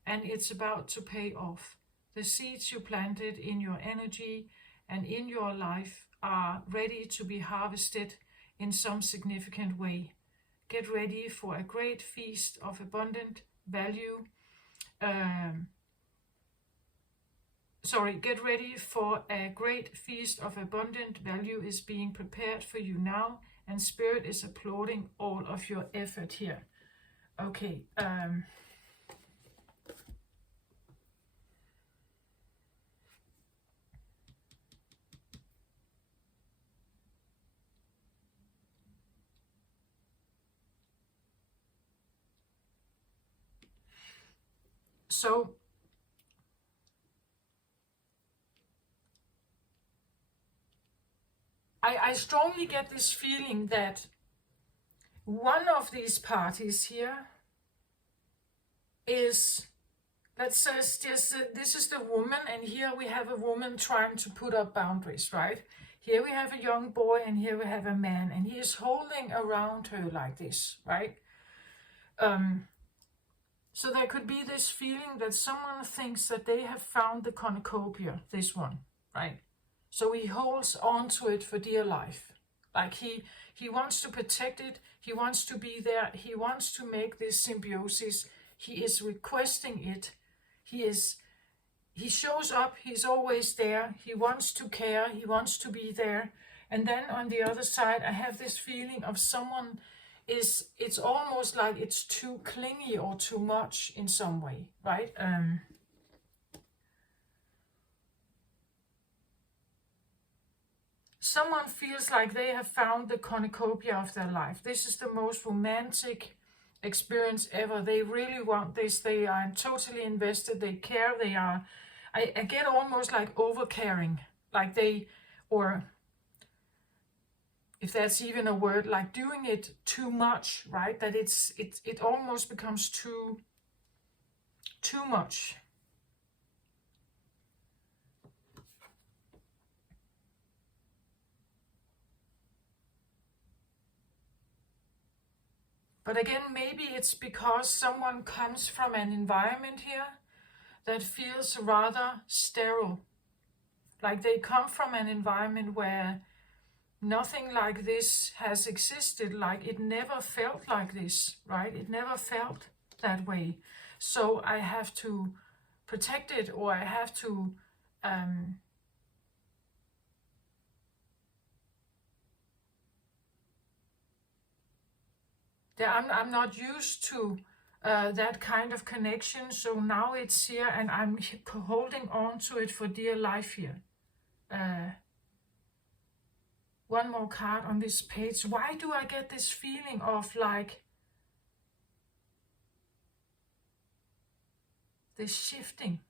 and it's about to pay off. The seeds you planted in your energy and in your life are ready to be harvested in some significant way. Get ready for a great feast of abundant value. Get ready for a great feast of abundant value is being prepared for you now, and Spirit is applauding all of your effort here. Okay. So I strongly get this feeling that one of these parties here is, let's say, this is the woman, and here we have a woman trying to put up boundaries, right? Here we have a young boy, and here we have a man, and he is holding around her like this, right? So there could be this feeling that someone thinks that they have found the cornucopia, this one, right? So he holds on to it for dear life. Like he wants to protect it, he wants to be there, he wants to make this symbiosis, he is requesting it, he shows up, he's always there, he wants to care, he wants to be there. And then on the other side, I have this feeling of someone it's almost like it's too clingy or too much in some way, right? Someone feels like they have found the cornucopia of their life. This is the most romantic experience ever. They really want this. They are totally invested. They care. They are, I get almost like over caring, like they, or if that's even a word, like doing it too much, right? That it almost becomes too much. But again, maybe it's because someone comes from an environment here that feels rather sterile. Like they come from an environment where nothing like this has existed. Like it never felt like this, right? It never felt that way. So I have to protect it, or I have to um, I'm not used to that kind of connection, so now it's here and I'm holding on to it for dear life here. One more card on this page. Why do I get this feeling of like this shifting?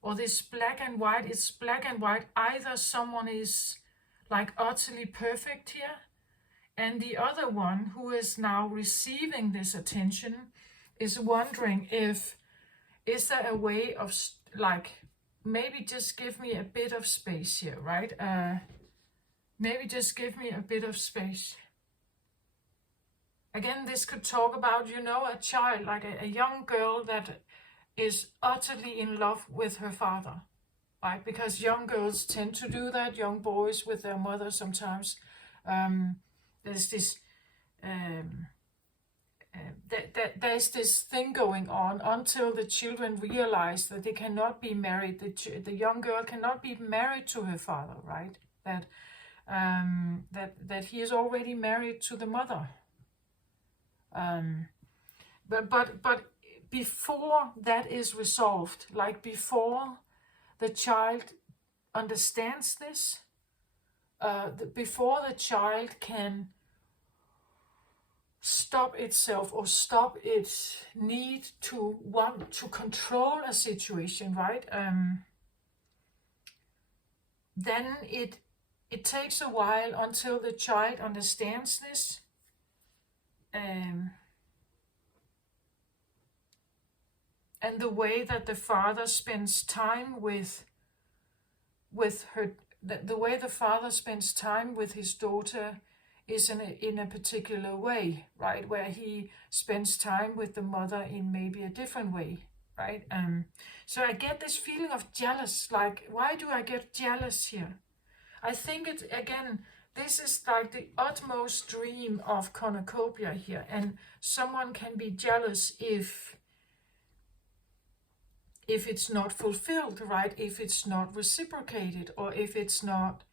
Or this black and white, it's black and white. Either someone is like utterly perfect here, and the other one who is now receiving this attention is wondering is there a way of like, maybe just give me a bit of space here, right? Maybe just give me a bit of space. Again, this could talk about, a child, like a young girl that is utterly in love with her father, right? Because young girls tend to do that, young boys with their mother sometimes. There's this there's this thing going on until the children realize that they cannot be married. The young girl cannot be married to her father, right? That he is already married to the mother. But before that is resolved, like before the child understands this, before the child can stop itself or stop its need to want to control a situation, right? Then it takes a while until the child understands this. And the way that the father spends time with her, the way the father spends time with his daughter is in a particular way, right? Where he spends time with the mother in maybe a different way, right? So I get this feeling of jealous, like, why do I get jealous here? I think it's, again, this is like the utmost dream of cornucopia here, and someone can be jealous if it's not fulfilled, right? If it's not reciprocated, or if it's not,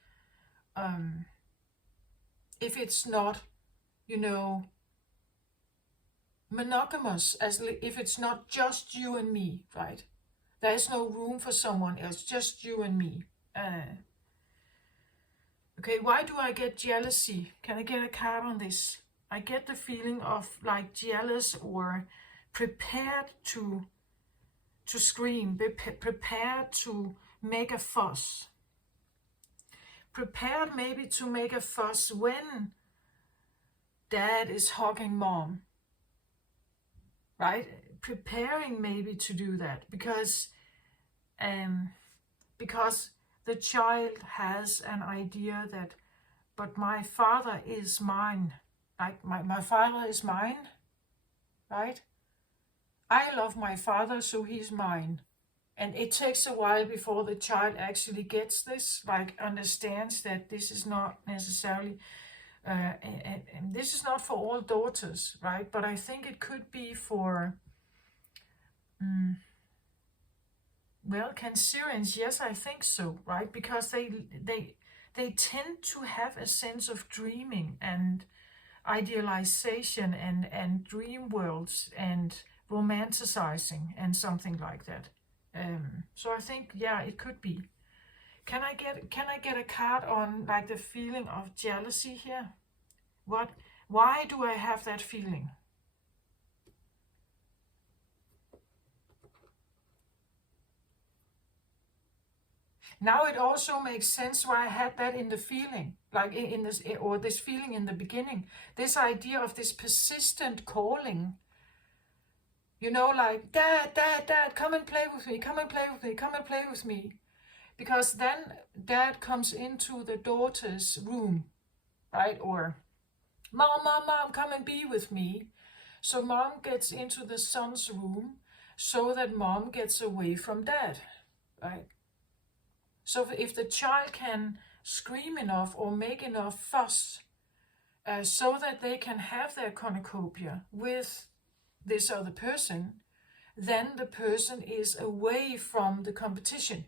monogamous, if it's not just you and me, right? There is no room for someone else, just you and me. Okay, why do I get jealousy? Can I get a card on this? I get the feeling of like jealous or prepared to scream, prepared to make a fuss. Prepared maybe to make a fuss when dad is hugging mom, right? Preparing maybe to do that because the child has an idea that, but my father is mine, like my father is mine, right? I love my father, so he's mine. And it takes a while before the child actually gets this, like understands that this is not necessarily, and this is not for all daughters, right? But I think it could be for, well, Cancerians, yes, I think so, right? Because they tend to have a sense of dreaming and idealization and dream worlds and romanticizing and something like that. So I think, yeah, it could be. Can I get a card on like the feeling of jealousy here? Why do I have that feeling? Now it also makes sense why I had that in the feeling, like in this, or this feeling in the beginning. This idea of this persistent calling. Like, Dad, come and play with me, come and play with me, come and play with me. Because then Dad comes into the daughter's room, right? Or, Mom, come and be with me. So Mom gets into the son's room so that Mom gets away from Dad, right? So if the child can scream enough or make enough fuss so that they can have their cornucopia with this other person, then the person is away from the competition,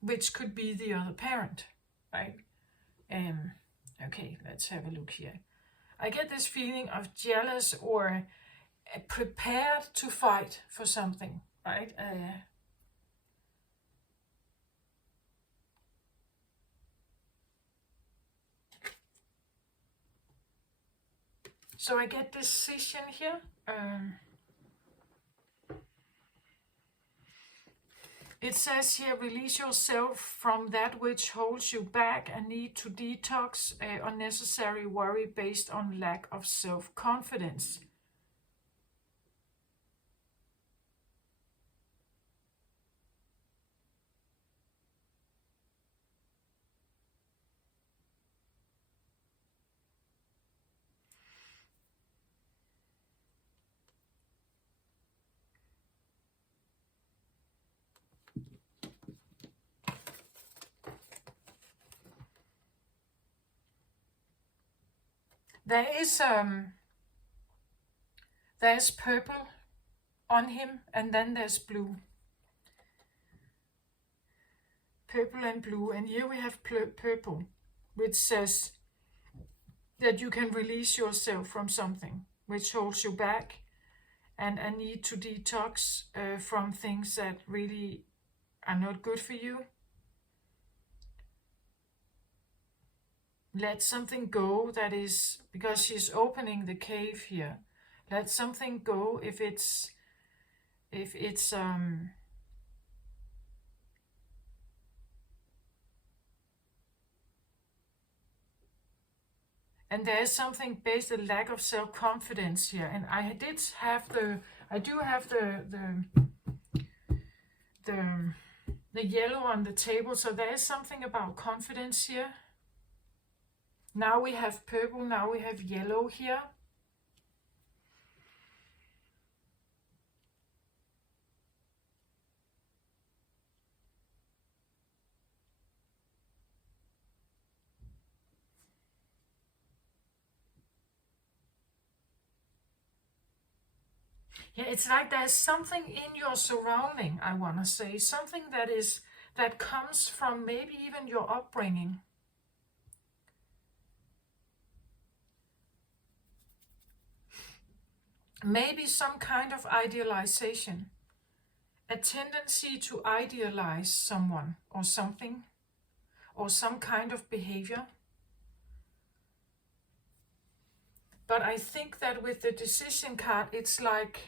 which could be the other parent, right? Okay, let's have a look here. I get this feeling of jealous or prepared to fight for something, right? So I get decision here. It says here, release yourself from that which holds you back and need to detox unnecessary worry based on lack of self-confidence. There's purple on him, and then there's blue. Purple and blue, and here we have purple, which says that you can release yourself from something which holds you back, and a need to detox from things that really are not good for you. Let something go that is, because she's opening the cave here. Let something go if it's and there is something based on lack of self-confidence here. And I do have the yellow on the table, so there is something about confidence here. Now we have purple, now we have yellow here. Yeah, it's like there's something in your surrounding, I want to say, something that comes from maybe even your upbringing. Maybe some kind of idealization, a tendency to idealize someone or something, or some kind of behavior. But I think that with the decision card, it's like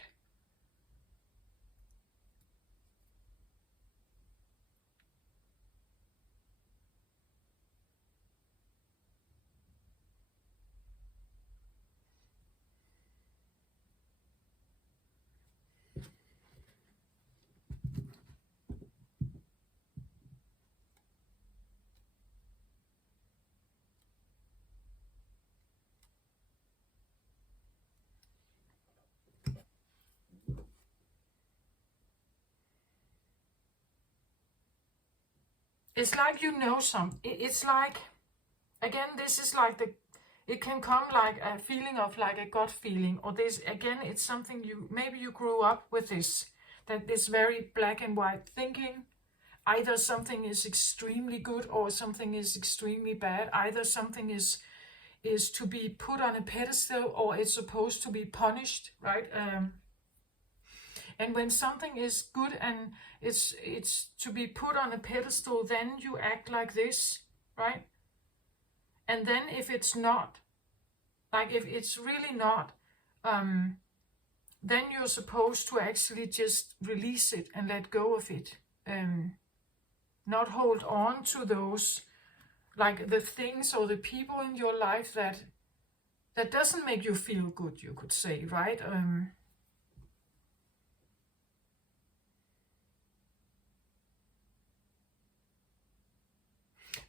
it's like you know some. It's like, again, this is like it can come like a feeling of like a gut feeling, or this, again, it's something maybe you grew up with this very black and white thinking. Either something is extremely good or something is extremely bad. Either something is to be put on a pedestal or it's supposed to be punished, right? And when something is good and it's to be put on a pedestal, then you act like this, right? And then if it's not, like if it's really not, then you're supposed to actually just release it and let go of it. Not hold on to those, like the things or the people in your life that doesn't make you feel good, you could say, right?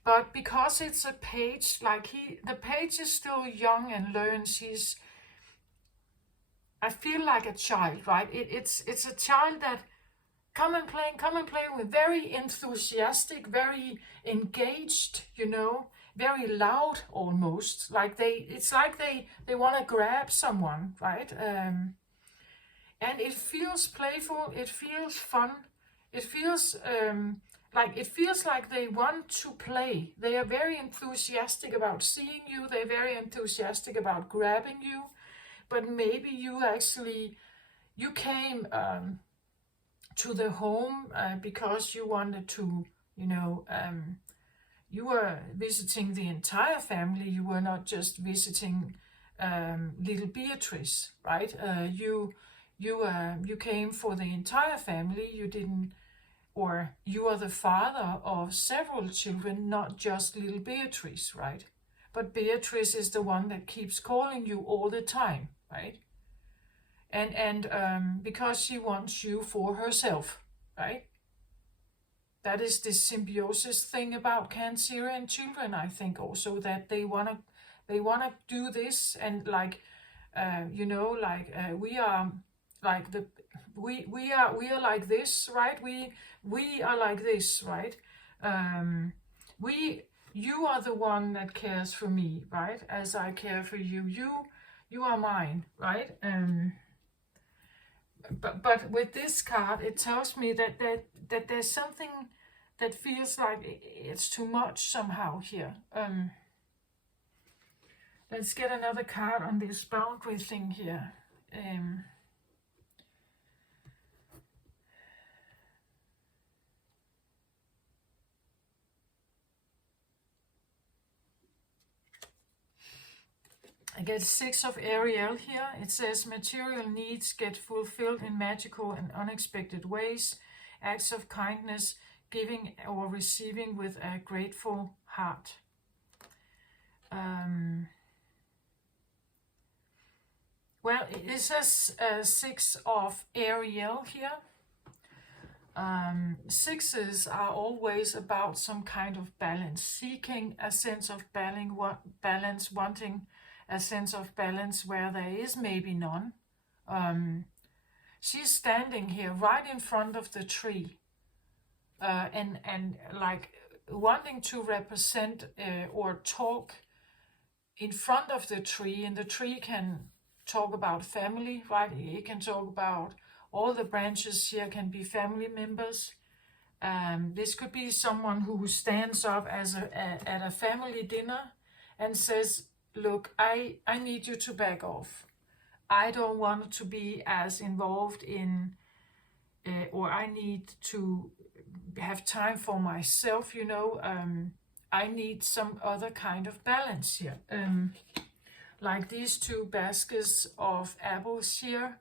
But because it's a page, like the page is still young and learns. I feel like a child, right? It's a child that come and play with, very enthusiastic, very engaged, very loud almost. Like it's like they want to grab someone, right? And it feels playful, it feels fun, it feels like it feels like they want to play. They are very enthusiastic about seeing you. They're very enthusiastic about grabbing you. But maybe you came to the home because you wanted to, you were visiting the entire family. You were not just visiting little Beatrice, right? You came for the entire family. You didn't, or you are the father of several children, not just little Beatrice, right? But Beatrice is the one that keeps calling you all the time, right? And because she wants you for herself, right? That is this symbiosis thing about Cancerian children, I think also, that they wanna do this, and like we are like we are like this, right? We are like this, right? You are the one that cares for me, right? As I care for you. You are mine, right? But with this card, it tells me that there's something that feels like it's too much somehow here. Let's get another card on this boundary thing here. I get 6 of Ariel here. It says material needs get fulfilled in magical and unexpected ways. Acts of kindness, giving or receiving with a grateful heart. Well, it says 6 of Ariel here. Sixes are always about some kind of balance, seeking a sense of balance, wanting a sense of balance where there is maybe none. She's standing here right in front of the tree, and like wanting to represent or talk in front of the tree, and the tree can talk about family, right? It can talk about all the branches here can be family members. This could be someone who stands up at a family dinner and says, look, I need you to back off. I don't want to be as involved in, or I need to have time for myself, I need some other kind of balance here. Like these 2 baskets of apples here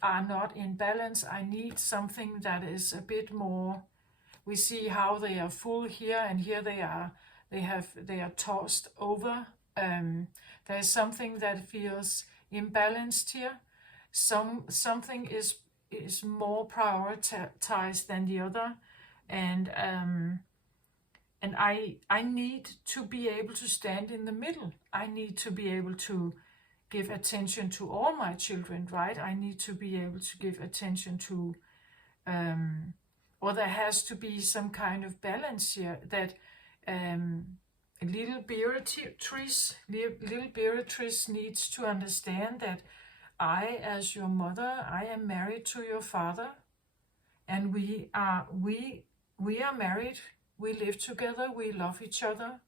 are not in balance. I need something that is a bit more. We see how they are full here, and here they are tossed over. There's something that feels imbalanced here. Something is more prioritized than the other, and I need to be able to stand in the middle. I need to be able to give attention to all my children, right? I need to be able to give attention to, or there has to be some kind of balance here that little Beatrice needs to understand that I, as your mother, I am married to your father, and we are married. We live together. We love each other,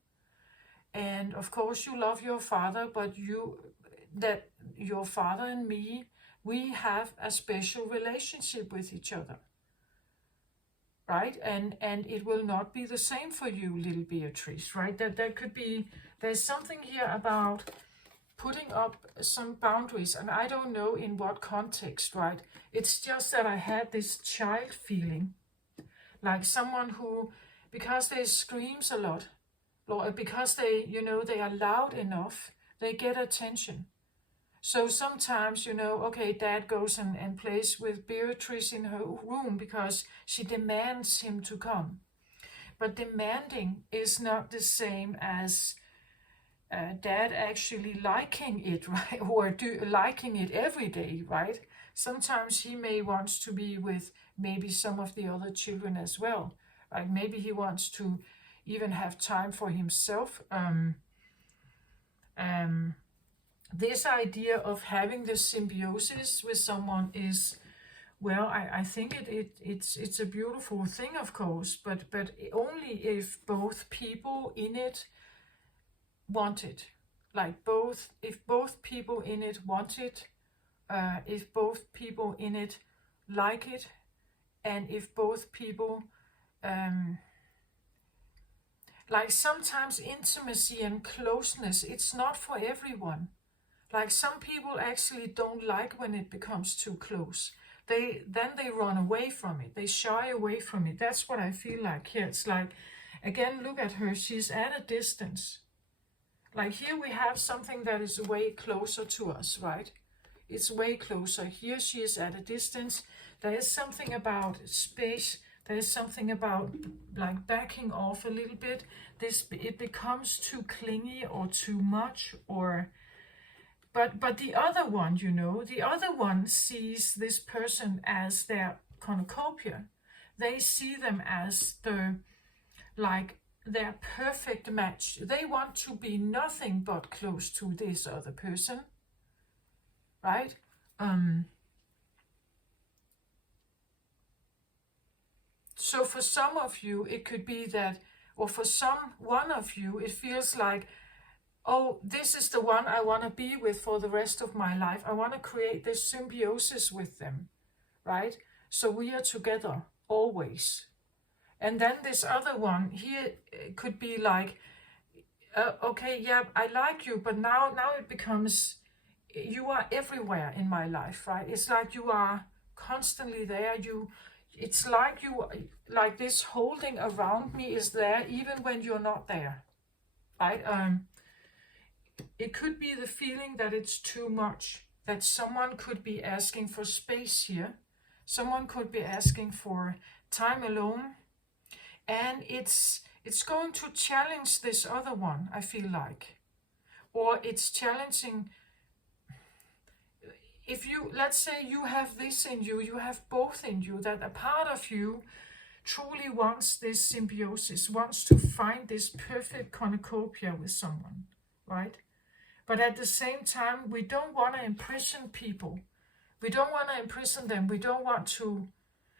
and of course you love your father, but your father and me, we have a special relationship with each other, right? And it will not be the same for you, little Beatrice, right? That could be, there's something here about putting up some boundaries, and I don't know in what context, right? It's just that I had this child feeling, like someone who, because they screams a lot, or because they are loud enough, they get attention. So sometimes, okay, dad goes and plays with Beatrice in her room because she demands him to come. But demanding is not the same as dad actually liking it, right? Or liking it every day, right? Sometimes he may want to be with maybe some of the other children as well. Like maybe he wants to even have time for himself. This idea of having the symbiosis with someone is Well, I think it's a beautiful thing, of course, but only if both people in it want it. Like if both people in it want it, if both people in it like it, and if both people, like sometimes intimacy and closeness, it's not for everyone. Like some people actually don't like when it becomes too close. They run away from it. They shy away from it. That's what I feel like here. It's like, again, look at her. She's at a distance. Like here we have something that is way closer to us, right? It's way closer. Here she is at a distance. There is something about space. There is something about like backing off a little bit. It becomes too clingy or too much, or but the other one, you know, the other one sees this person as their cornucopia. They see them as like their perfect match. They want to be nothing but close to this other person, right? So for some of you, it could be that, or for one of you, it feels like, oh, this is the one I want to be with for the rest of my life. I want to create this symbiosis with them, right? So we are together always. And then this other one here could be like, okay, yeah, I like you, but now it becomes, you are everywhere in my life, right? It's like you are constantly there. It's like like this holding around me is there even when you're not there, right? It could be the feeling that it's too much, that someone could be asking for space here. Someone could be asking for time alone. And it's going to challenge this other one, I feel like. Or it's challenging, if you, let's say you have this in you, you have both in you, that a part of you truly wants this symbiosis, wants to find this perfect cornucopia with someone, right? But at the same time, we don't want to imprison people. We don't want to imprison them. We don't want to.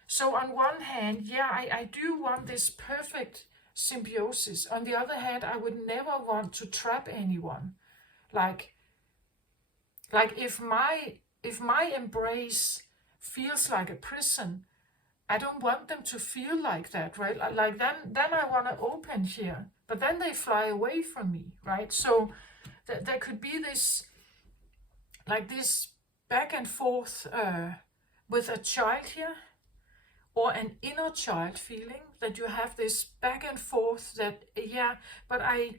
So on one hand, yeah, I do want this perfect symbiosis. On the other hand, I would never want to trap anyone. Like if my embrace feels like a prison, I don't want them to feel like that, right? Like then I want to open here, but then they fly away from me, right? So there could be this, like this back and forth with a child here, or an inner child feeling, that you have this back and forth that, yeah, but I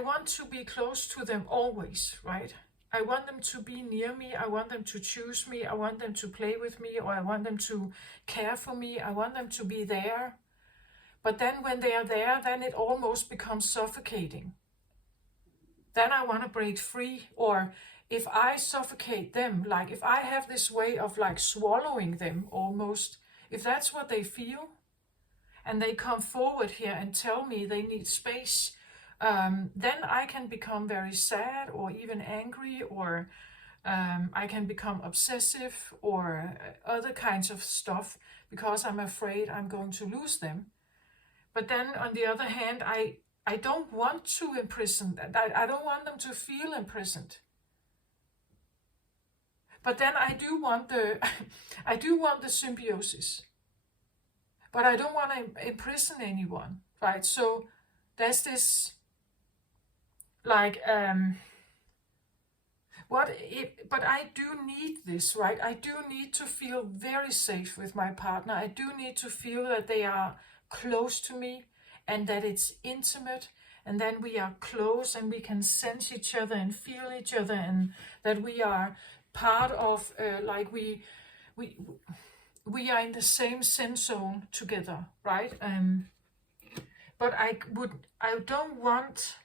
want to be close to them always, right? I want them to be near me. I want them to choose me. I want them to play with me, or I want them to care for me. I want them to be there. But then when they are there, then it almost becomes suffocating. Then I want to break free. Or if I suffocate them, like if I have this way of like swallowing them almost, if that's what they feel, and they come forward here and tell me they need space, then I can become very sad or even angry, or I can become obsessive or other kinds of stuff, because I'm afraid I'm going to lose them. But then on the other hand, I don't want to imprison them. I don't want them to feel imprisoned. But then I do want the symbiosis. But I don't want to imprison anyone, right? So there's this, like, but I do need this, right? I do need to feel very safe with my partner. I do need to feel that they are close to me, and that it's intimate, and then we are close and we can sense each other and feel each other, and that we are part of, like we are in the same sense zone together, right? But I don't want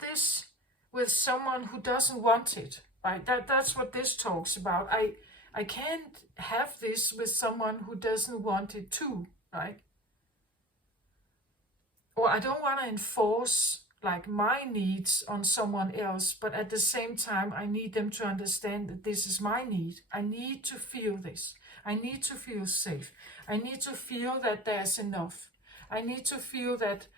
this with someone who doesn't want it, right? That's what this talks about. I can't have this with someone who doesn't want it too, right? Or I don't want to enforce like my needs on someone else, but at the same time, I need them to understand that this is my need. I need to feel this. I need to feel safe. I need to feel that there's enough. I need to feel that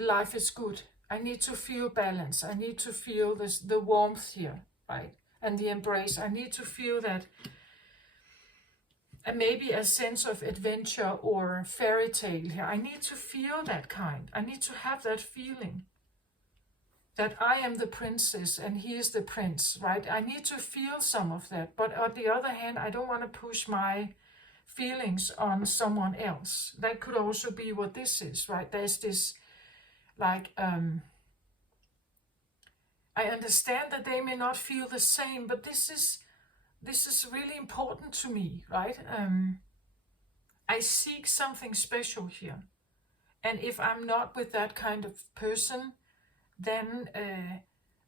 life is good. I need to feel balance. I need to feel this, the warmth here, right? And the embrace. I need to feel that, and maybe a sense of adventure or fairy tale here. I need to feel that kind. I need to have that feeling that I am the princess and he is the prince, right? I need to feel some of that. But on the other hand, I don't want to push my feelings on someone else. That could also be what this is, right? There's this, like, I understand that they may not feel the same, but this is really important to me, right? I seek something special here. And if I'm not with that kind of person, then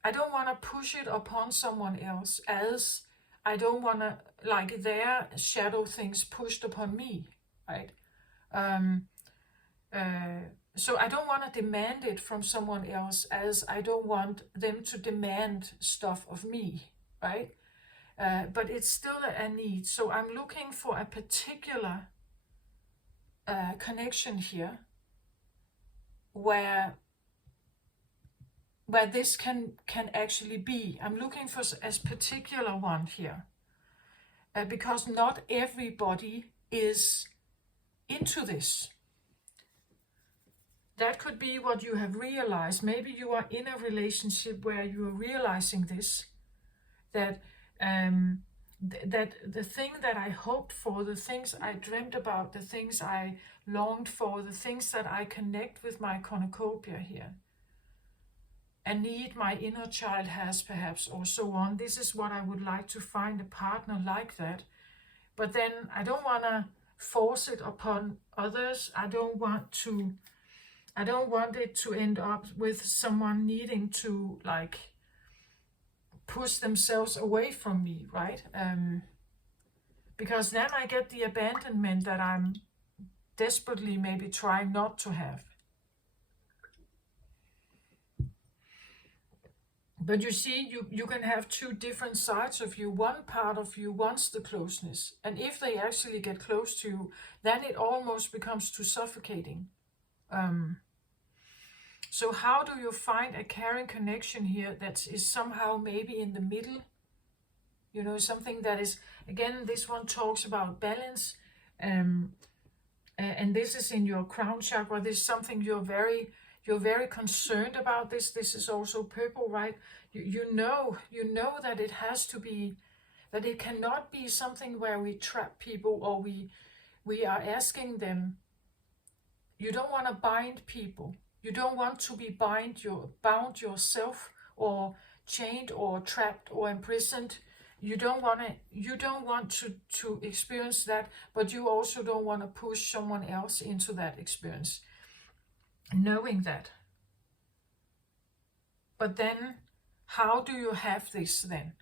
I don't want to push it upon someone else, as I don't want to, like, their shadow things pushed upon me, right? So I don't want to demand it from someone else, as I don't want them to demand stuff of me, right? But it's still a need. So I'm looking for a particular connection here where this can actually be. I'm looking for a particular one here, because not everybody is into this. That could be what you have realized. Maybe you are in a relationship where you are realizing this, that that the thing that I hoped for, the things I dreamt about, the things I longed for, the things that I connect with my cornucopia here, a need my inner child has perhaps, or so on. This is what I would like to find, a partner like that. But then I don't want to force it upon others. I don't want it to end up with someone needing to, like, push themselves away from me, right? Because then I get the abandonment that I'm desperately maybe trying not to have. But you see, you can have two different sides of you. One part of you wants the closeness, and if they actually get close to you, then it almost becomes too suffocating. So how do you find a caring connection here that is somehow maybe in the middle? You know, something that is, again, this one talks about balance, and this is in your crown chakra. This is something you're very concerned about. This is also purple, right? You know that it has to be, that it cannot be something where we trap people, or we are asking them. You don't want to bind people. You don't want to be bound yourself, or chained, or trapped, or imprisoned. You don't want to experience that, but you also don't want to push someone else into that experience, knowing that. But then, how do you have this then?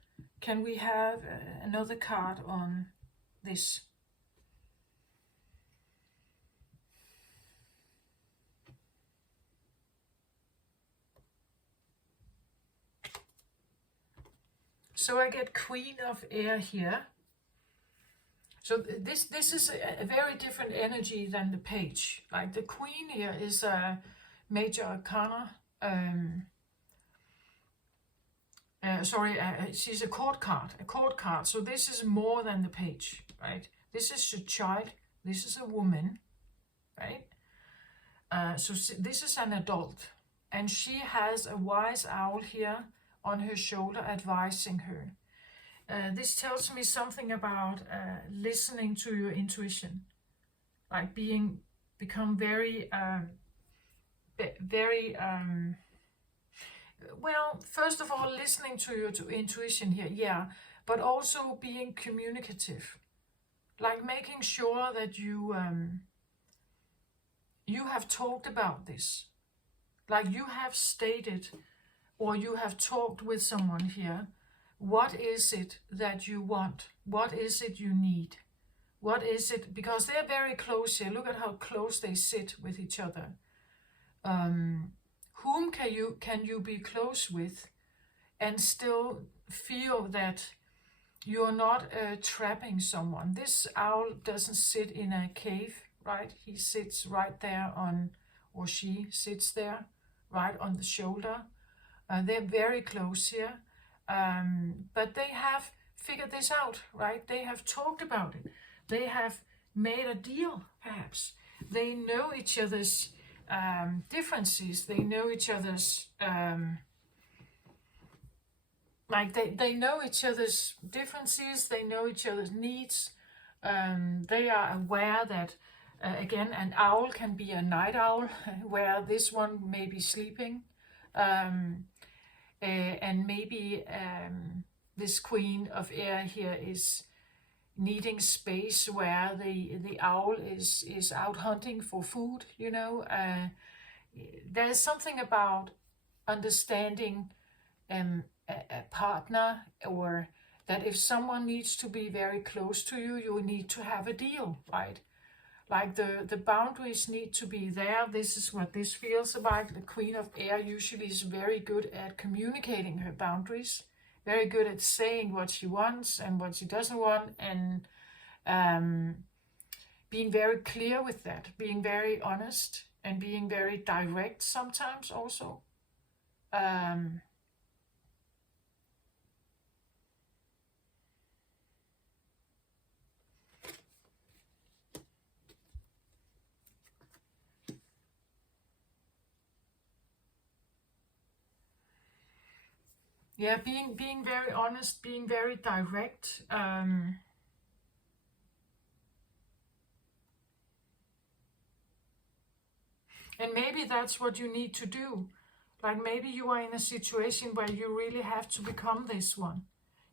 Can we have another card on this? So I get Queen of Air here. So this is a very different energy than the Page. Like, the Queen here is a major arcana. She's a court card. So this is more than the Page, right? This is a child. This is a woman, right? So this is an adult, and she has a wise owl here on her shoulder advising her. This tells me something about listening to your intuition, like become very, well, first of all, listening to your intuition here, yeah, but also being communicative, like making sure that you have talked about this, like you have stated, or you have talked with someone here. What is it that you want? What is it you need? What is it? Because they're very close here. Look at how close they sit with each other. whom can you be close with and still feel that you're not trapping someone. This owl doesn't sit in a cave, right? He sits right there on, or she sits there right on the shoulder. They're very close here, but they have figured this out, right? They have talked about it. They have made a deal, perhaps. They know each other's differences. They know each other's they know each other's differences. They know each other's needs. They are aware that again, an owl can be a night owl, where this one may be sleeping, and maybe this queen of air here is needing space, where the owl is out hunting for food. There's something about understanding a partner, or that if someone needs to be very close to you, you need to have a deal, right? Like the boundaries need to be there. This is what this feels about. The Queen of Air usually is very good at communicating her boundaries, very good at saying what she wants and what she doesn't want, and being very clear with that, being very honest, and being very direct sometimes also. Yeah, being very honest, being very direct. And maybe that's what you need to do. Like maybe you are in a situation where you really have to become this one.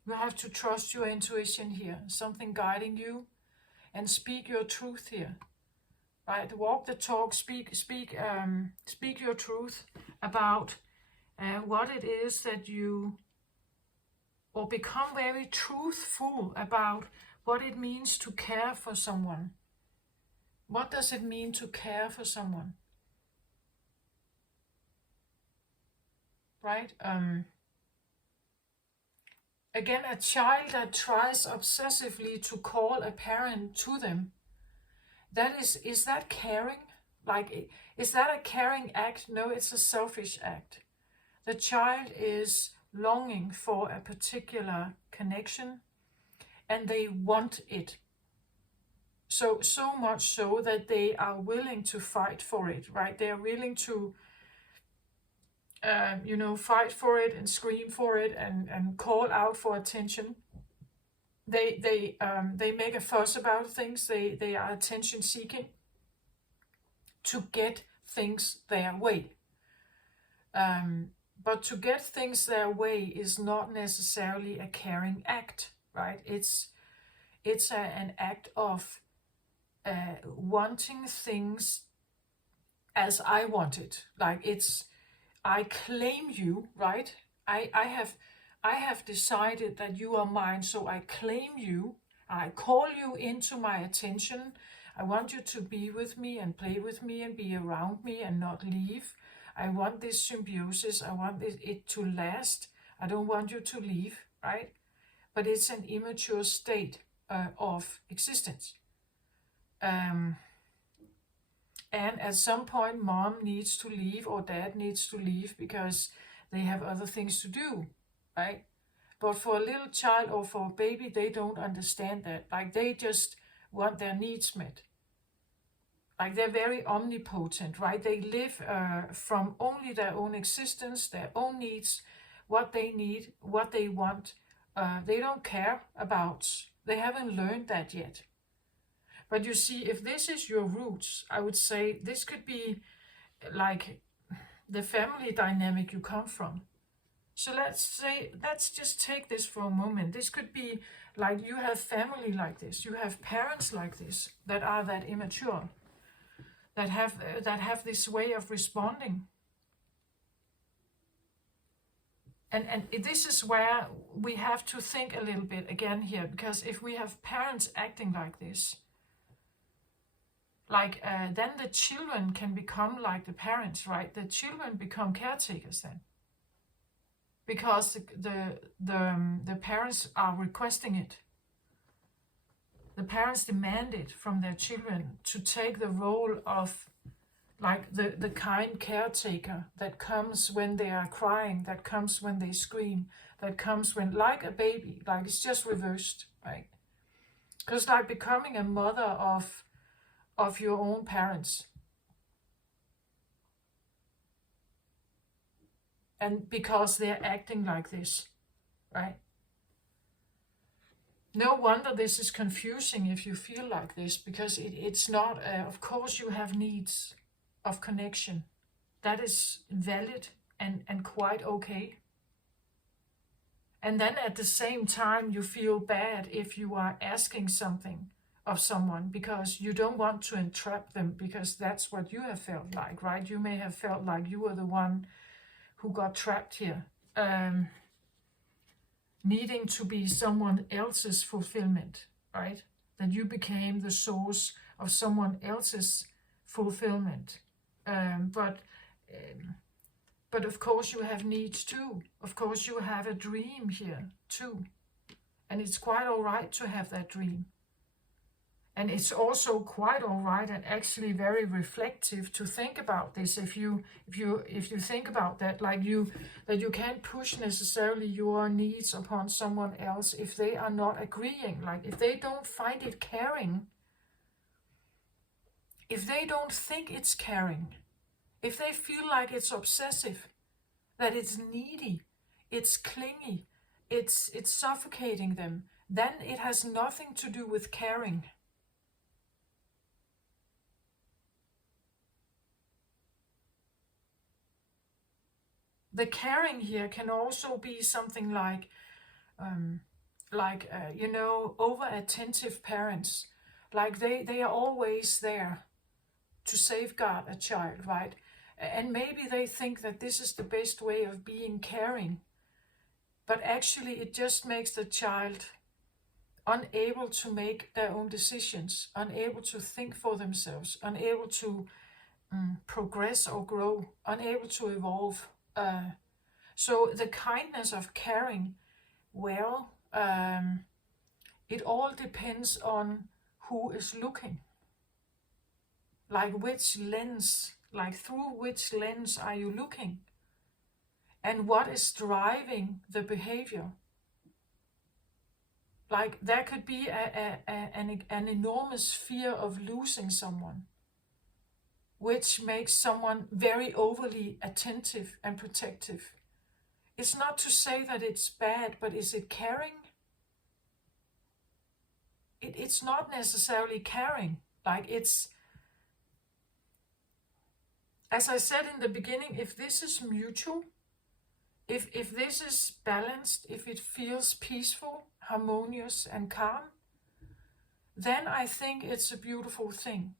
You have to trust your intuition here, something guiding you, and speak your truth here. Right? Walk the talk, speak your truth about what it is that you, or become very truthful about what it means to care for someone. What does it mean to care for someone? Right? Again, a child that tries obsessively to call a parent to them, that is that caring? Like, is that a caring act? No, it's a selfish act. The child is longing for a particular connection, and they want it. So much so that they are willing to fight for it, right? They are willing to, fight for it and scream for it and call out for attention. They make a fuss about things. They are attention seeking to get things their way. But to get things their way is not necessarily a caring act, right? It's an act of wanting things as I want it. Like I claim you, right? I have decided that you are mine, so I claim you. I call you into my attention. I want you to be with me and play with me and be around me and not leave. I want this symbiosis. I want it to last. I don't want you to leave, right? But it's an immature state of existence. And at some point, mom needs to leave or dad needs to leave because they have other things to do, right? But for a little child or for a baby, they don't understand that. Like, they just want their needs met. Like, they're very omnipotent, right? They live from only their own existence, their own needs, what they need, what they want. They don't care about, they haven't learned that yet. But you see, if this is your roots, I would say this could be like the family dynamic you come from. So let's just take this for a moment. This could be like you have family like this, you have parents like this that are that immature, that have this way of responding. And this is where we have to think a little bit again here, because if we have parents acting like this, then the children can become like the parents, right? The children become caretakers then, because the parents are requesting it. The parents demand it from their children to take the role of like the kind caretaker that comes when they are crying, that comes when they scream, that comes when, like a baby, like it's just reversed, right? Because like becoming a mother of your own parents, and because they're acting like this, right? No wonder this is confusing if you feel like this, because it's not, of course you have needs of connection. That is valid and quite okay. And then at the same time, you feel bad if you are asking something of someone because you don't want to entrap them, because that's what you have felt like, right? You may have felt like you were the one who got trapped here, needing to be someone else's fulfillment, right? That you became the source of someone else's fulfillment. But of course you have needs too. Of course you have a dream here too. And it's quite all right to have that dream. And it's also quite all right and actually very reflective to think about this. If you think about that, like that you can't push necessarily your needs upon someone else if they are not agreeing. Like if they don't find it caring, if they don't think it's caring, if they feel like it's obsessive, that it's needy, it's clingy, it's suffocating them, then it has nothing to do with caring. The caring here can also be something like over-attentive parents. Like they are always there to safeguard a child, right? And maybe they think that this is the best way of being caring. But actually it just makes the child unable to make their own decisions, unable to think for themselves, unable to progress or grow, unable to evolve. So the kindness of caring, well, it all depends on who is looking. Like which lens, like through which lens are you looking? And what is driving the behavior? Like there could be an enormous fear of losing someone, which makes someone very overly attentive and protective. It's not to say that it's bad, but is it caring? It's not necessarily caring. Like it's, as I said in the beginning, if this is mutual, if this is balanced, if it feels peaceful, harmonious and calm, then I think it's a beautiful thing.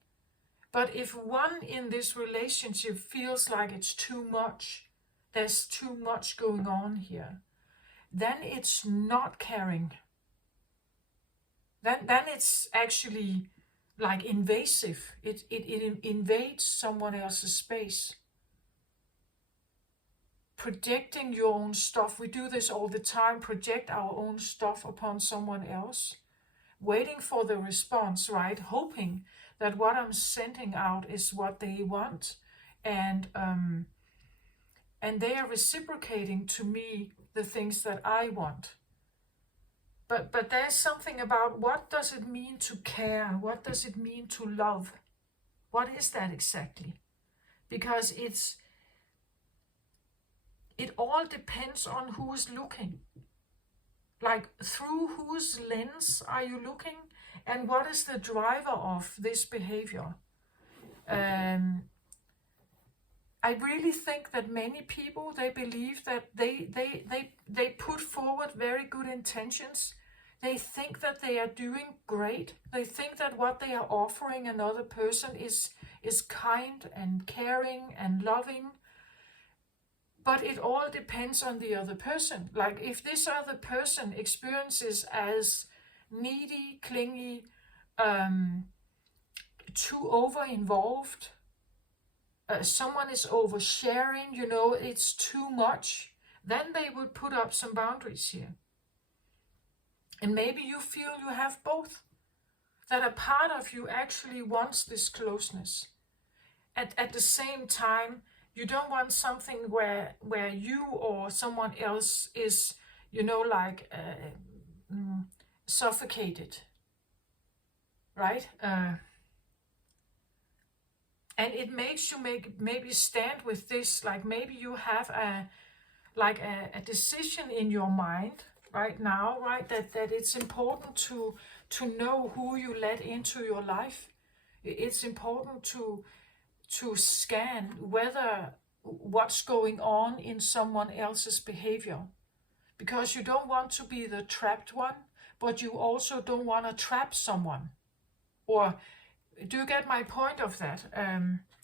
But if one in this relationship feels like it's too much, there's too much going on here, then it's not caring. Then it's actually like invasive. It invades someone else's space. Projecting your own stuff. We do this all the time, project our own stuff upon someone else, waiting for the response, right? Hoping that what I'm sending out is what they want, and they are reciprocating to me the things that I want. But there's something about, what does it mean to care? What does it mean to love? What is that exactly? Because it all depends on who is looking. Like through whose lens are you looking? And what is the driver of this behavior? I really think that many people, they believe that they put forward very good intentions. They think that they are doing great. They think that what they are offering another person is kind and caring and loving. But it all depends on the other person. Like if this other person experiences as needy, clingy, too over-involved. Someone is oversharing, you know, it's too much. Then they would put up some boundaries here. And maybe you feel you have both. That a part of you actually wants this closeness. At the same time, you don't want something where you or someone else is, you know, like suffocated, right? And it makes you maybe stand with this, like maybe you have a decision in your mind right now, right? That it's important to know who you let into your life. It's important to scan whether what's going on in someone else's behavior, because you don't want to be the trapped one, but you also don't want to trap someone. Or do you get my point of that?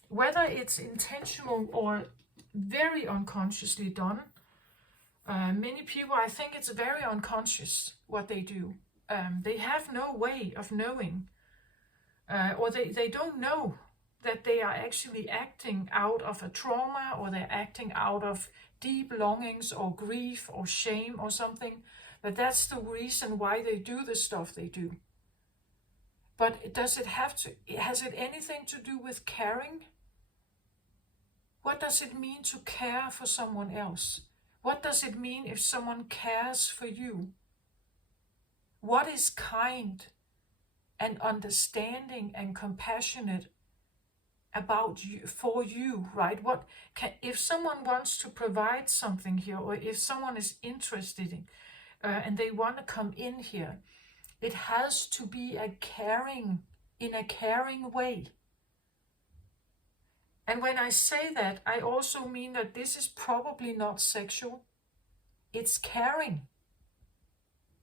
Whether it's intentional or very unconsciously done, many people, I think it's very unconscious what they do. They have no way of knowing, or they don't know that they are actually acting out of a trauma, or they're acting out of deep longings or grief or shame or something, that's the reason why they do the stuff they do. But has it anything to do with caring? What does it mean to care for someone else? What does it mean if someone cares for you? What is kind and understanding and compassionate about you, for you, right? If someone wants to provide something here, or if someone is interested in, and they want to come in here, it has to be in a caring way. And when I say that, I also mean that this is probably not sexual. It's caring.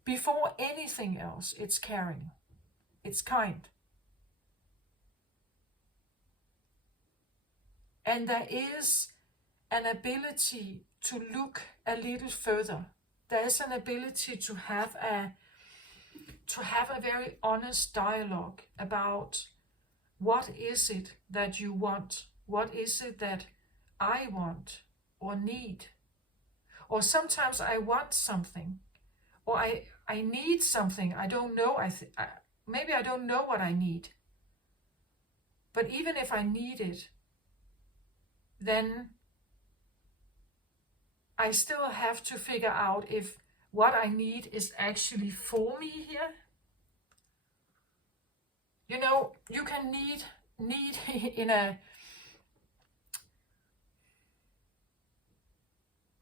Before anything else, it's caring. It's kind. And there is an ability to look a little further. There is an ability to have a very honest dialogue about what is it that you want? What is it that I want or need? Or sometimes I want something, or I need something. I don't know. Maybe I don't know what I need. But even if I need it, then I still have to figure out if what I need is actually for me here. You know, you can need in a,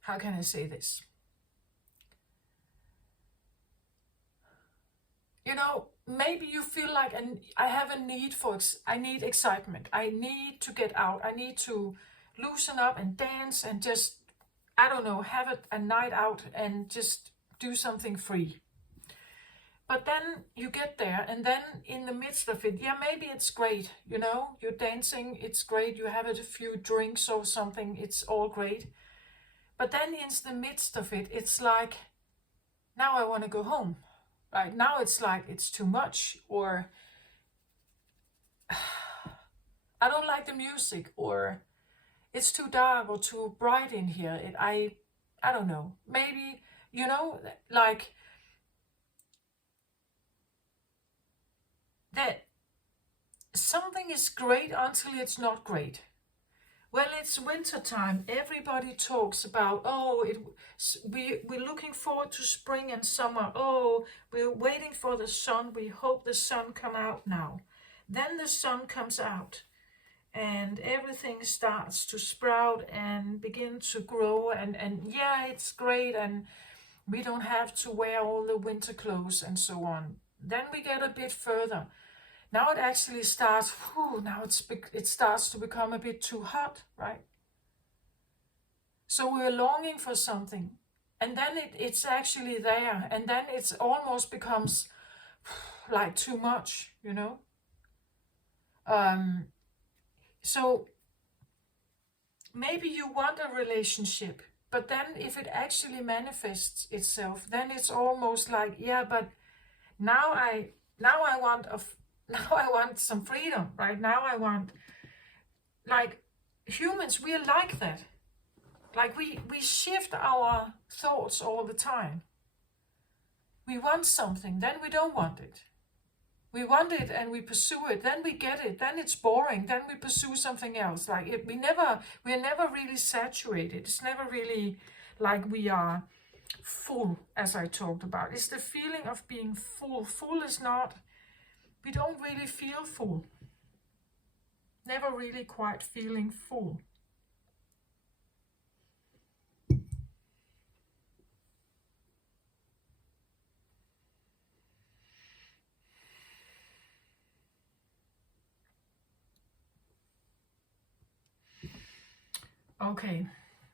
how can I say this? You know, maybe you feel like, I have a need I need excitement. I need to get out. I need to loosen up and dance and just, I don't know, have a night out and just do something free. But then you get there, and then in the midst of it, yeah, maybe it's great, you know, you're dancing, it's great, you have a few drinks or something, it's all great. But then in the midst of it, it's like, now I want to go home, right? Now it's like, it's too much, or I don't like the music, or it's too dark or too bright in here. I don't know, maybe, you know, like, that something is great until it's not great. When it's winter time, everybody talks about, oh, we're looking forward to spring and summer. Oh, we're waiting for the sun. We hope the sun come out now. Then the sun comes out, and everything starts to sprout and begin to grow. And yeah, it's great, and we don't have to wear all the winter clothes and so on. Then we get a bit further. Now it actually starts, now it starts to become a bit too hot, right? So we're longing for something, and then it's actually there, and then it almost becomes like too much, you know? So maybe you want a relationship, but then if it actually manifests itself, then it's almost like, yeah, but now I want Now I want some freedom, right? Now I want, like, humans, we are like that. Like we shift our thoughts all the time. We want something, then we don't want it. We want it and we pursue it, then we get it, then it's boring, then we pursue something else. Like we are never really saturated. It's never really like we are full, as I talked about. It's the feeling of being full. Full is not, we don't really feel full. Never really quite feeling full. Okay,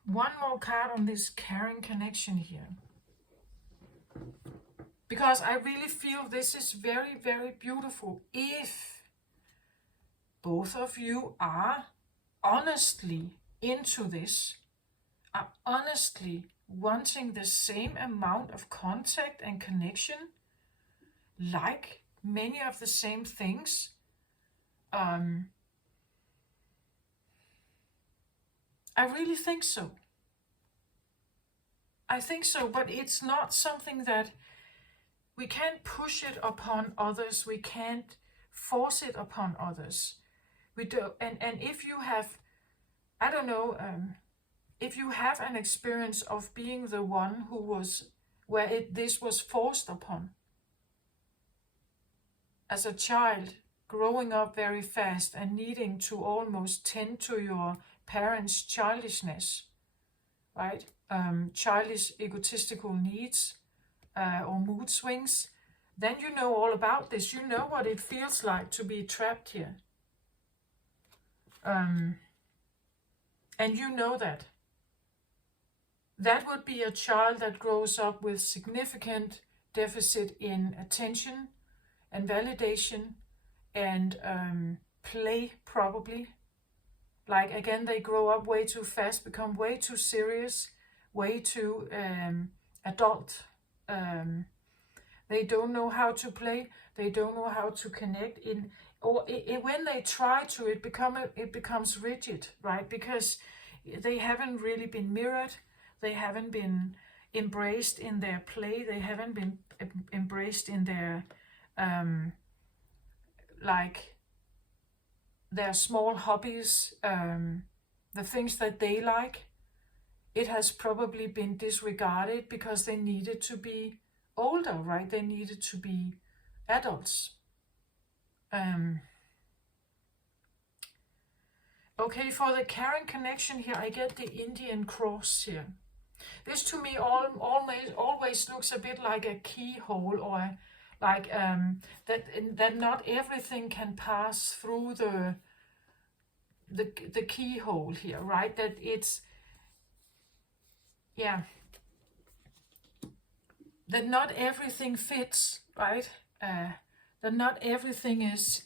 one more card on this caring connection here. Because I really feel this is very, very beautiful. If both of you are honestly into this, are honestly wanting the same amount of contact and connection, like many of the same things, I really think so. I think so, but it's not something that we can't push it upon others. We can't force it upon others. We do, and if you have, I don't know, if you have an experience of being the one who was, where this was forced upon, as a child, growing up very fast and needing to almost tend to your parents' childishness, right? Childish egotistical needs or mood swings, then you know all about this. You know what it feels like to be trapped here. And you know that. That would be a child that grows up with significant deficit in attention and validation and play, probably. Like, again, they grow up way too fast, become way too serious, way too adult. They don't know how to play. They don't know how to connect. When they try to, it becomes rigid, right? Because they haven't really been mirrored. They haven't been embraced in their play. They haven't been embraced in their like their small hobbies, the things that they like. It has probably been disregarded because they needed to be older, right? They needed to be adults. Okay, for the caring connection here, I get the Indian cross here. This to me always looks a bit like a keyhole, or like that not everything can pass through the keyhole here, right? That it's, yeah, that not everything fits, right? That not everything is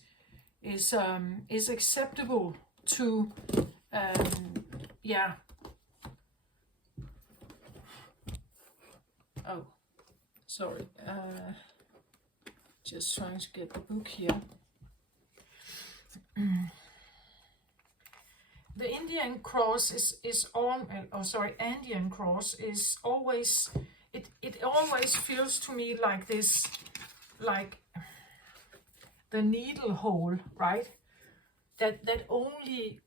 acceptable to, yeah. Oh, sorry. Just trying to get the book here. The Indian cross Andean cross is always, it always feels to me like this, like the needle hole, right? That only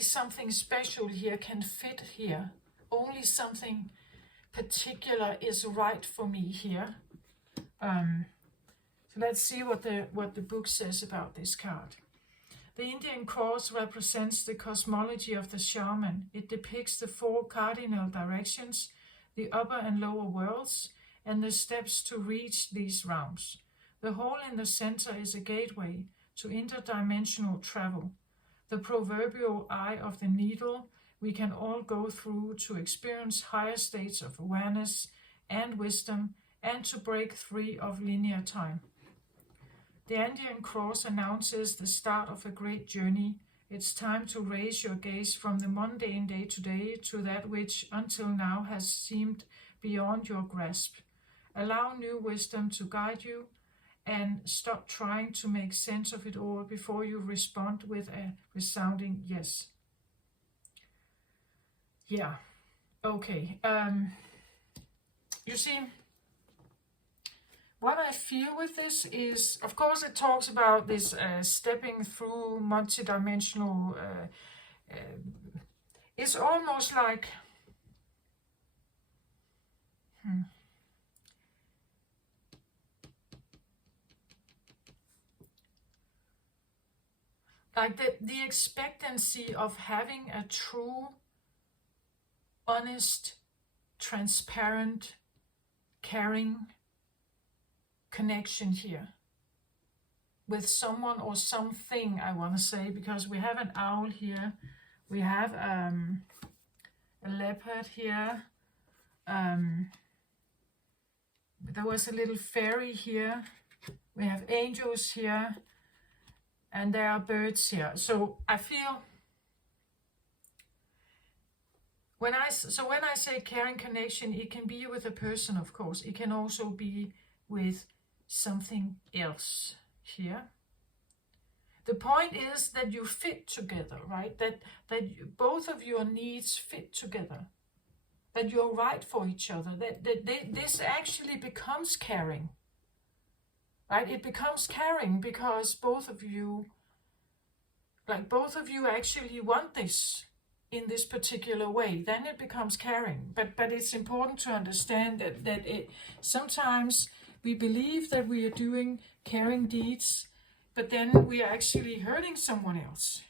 something special here can fit here. Only something particular is right for me here. So let's see what the book says about this card. The Indian cross represents the cosmology of the shaman. It depicts the four cardinal directions, the upper and lower worlds, and the steps to reach these realms. The hole in the center is a gateway to interdimensional travel, the proverbial eye of the needle we can all go through to experience higher states of awareness and wisdom, and to break free of linear time. The Andean cross announces the start of a great journey. It's time to raise your gaze from the mundane day-to-day to that which until now has seemed beyond your grasp. Allow new wisdom to guide you and stop trying to make sense of it all before you respond with a resounding yes. Yeah, okay. You see, what I feel with this is, of course, it talks about this stepping through multidimensional. It's almost like, like the expectancy of having a true, honest, transparent, caring connection here with someone or something, I want to say, because we have an owl here, we have a leopard here, there was a little fairy here, we have angels here, and there are birds here. So I feel when I say caring connection, it can be with a person, of course. It can also be with something else here. The point is that you fit together, right? That both of your needs fit together. That you're right for each other. That this actually becomes caring. Right? It becomes caring because both of you actually want this in this particular way. Then it becomes caring. But it's important to understand that it sometimes we believe that we are doing caring deeds, but then we are actually hurting someone else.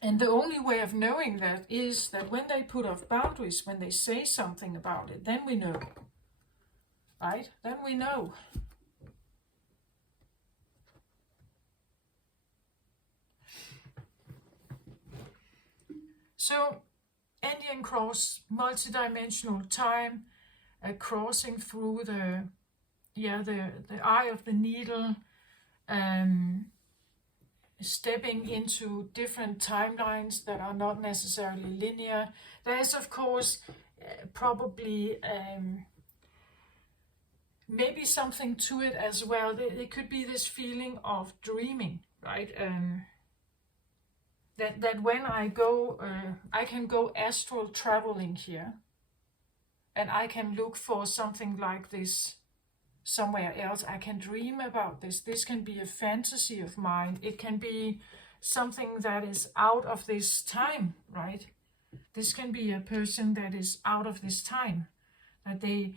And the only way of knowing that is that when they put off boundaries, when they say something about it, then we know. Right? Then we know. So, Indian cross, multidimensional time, crossing through the eye of the needle, stepping into different timelines that are not necessarily linear. There is, of course, probably maybe something to it as well. There could be this feeling of dreaming, right? That when I go, I can go astral traveling here, and I can look for something like this somewhere else. I can dream about this. This can be a fantasy of mine. It can be something that is out of this time, right? This can be a person that is out of this time. That they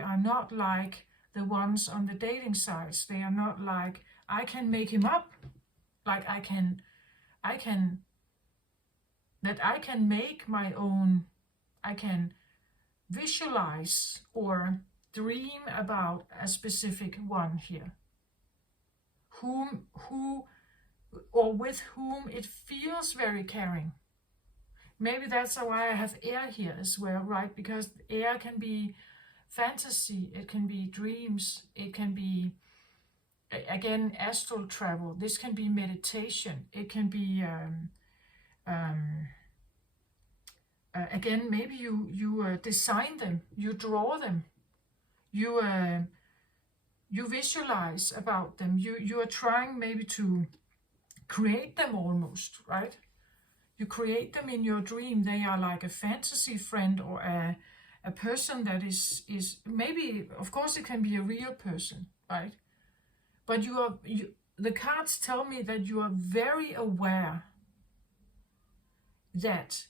are not like the ones on the dating sites. They are not like, I can make him up. Like I can make my own, I can visualize or dream about a specific one here, who or with whom it feels very caring. Maybe that's why I have air here as well, right? Because air can be fantasy, it can be dreams, it can be, again, astral travel. This can be meditation. It can be again, maybe you design them, you draw them, you visualize about them. You are trying maybe to create them almost, right? You create them in your dream. They are like a fantasy friend or a person that is maybe, of course, it can be a real person, right? But the cards tell me that you are very aware that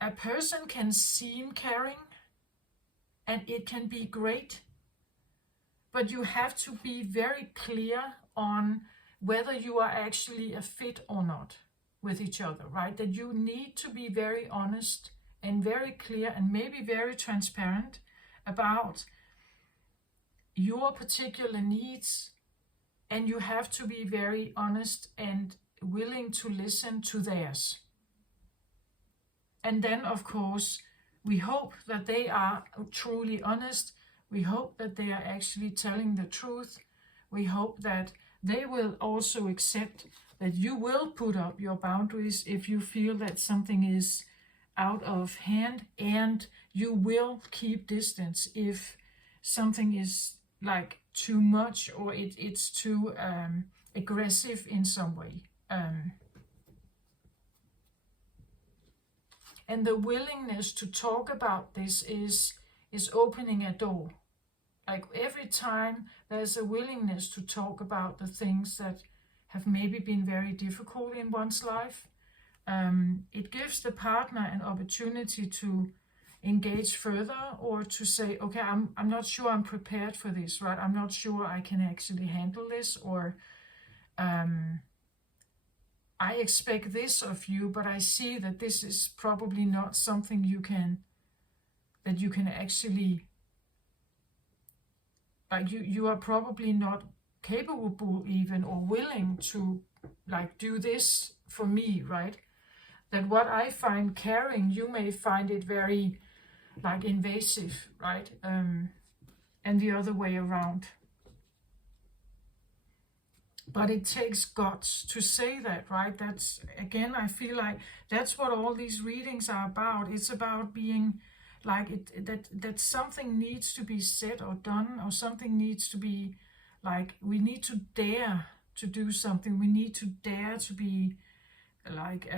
a person can seem caring and it can be great, but you have to be very clear on whether you are actually a fit or not with each other, right? That you need to be very honest and very clear and maybe very transparent about your particular needs, and you have to be very honest and willing to listen to theirs. And then, of course, we hope that they are truly honest. We hope that they are actually telling the truth. We hope that they will also accept that you will put up your boundaries if you feel that something is out of hand, and you will keep distance if something is like too much or it's too aggressive in some way. And the willingness to talk about this is opening a door. Like every time there's a willingness to talk about the things that have maybe been very difficult in one's life, it gives the partner an opportunity to engage further, or to say, okay, I'm not sure I'm prepared for this, right? I'm not sure I can actually handle this, or I expect this of you, but I see that this is probably not something you can actually, like you are probably not capable even or willing to like do this for me, right? That what I find caring, you may find it very like invasive, right? And the other way around. But it takes guts to say that, right? That's, again, I feel like that's what all these readings are about. It's about being like that something needs to be said or done, or something needs to be like, we need to dare to do something. We need to dare to be like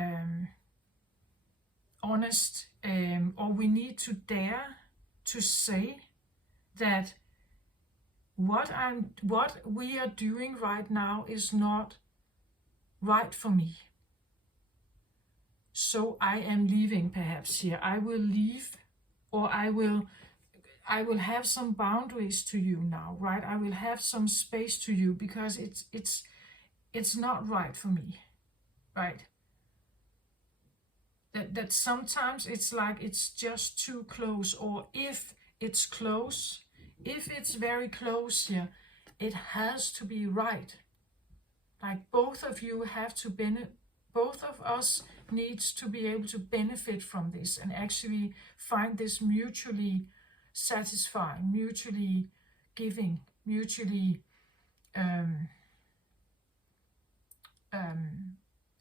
honest, or we need to dare to say that what we are doing right now is not right for me. So I am leaving, perhaps here. I will leave, or I will have some boundaries to you now, right? I will have some space to you, because it's not right for me, right? That sometimes it's like it's just too close, or if it's close, if it's very close here, it has to be right. Like both of you have to both of us needs to be able to benefit from this, and actually find this mutually satisfying, mutually giving, mutually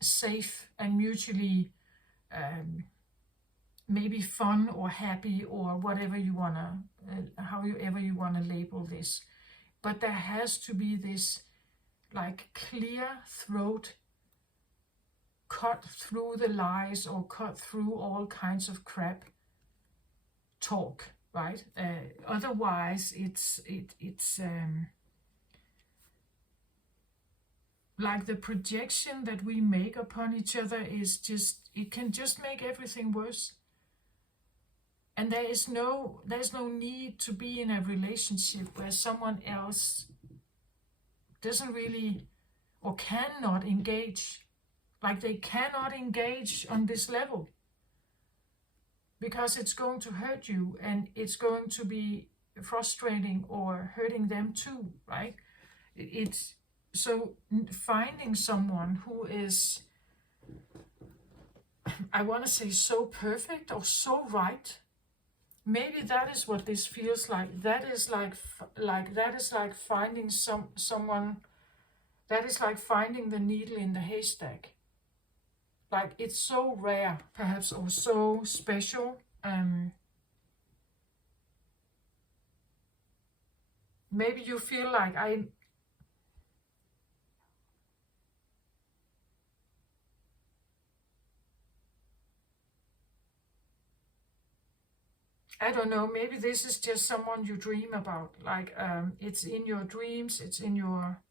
safe, and mutually maybe fun or happy, or whatever you wanna, however you wanna label this. But there has to be this like clear throat, cut through the lies, or cut through all kinds of crap talk, right? Otherwise, it's like the projection that we make upon each other is just, it can just make everything worse. And there's no need to be in a relationship where someone else doesn't really or cannot engage. Like they cannot engage on this level, because it's going to hurt you, and it's going to be frustrating or hurting them too, right? It's so finding someone who is, I want to say, so perfect or so right. Maybe that is what this feels like. That is like finding someone. That is like finding the needle in the haystack. Like it's so rare, perhaps, or so special. Maybe you feel like I don't know, maybe this is just someone you dream about. Like it's in your dreams, it's in your...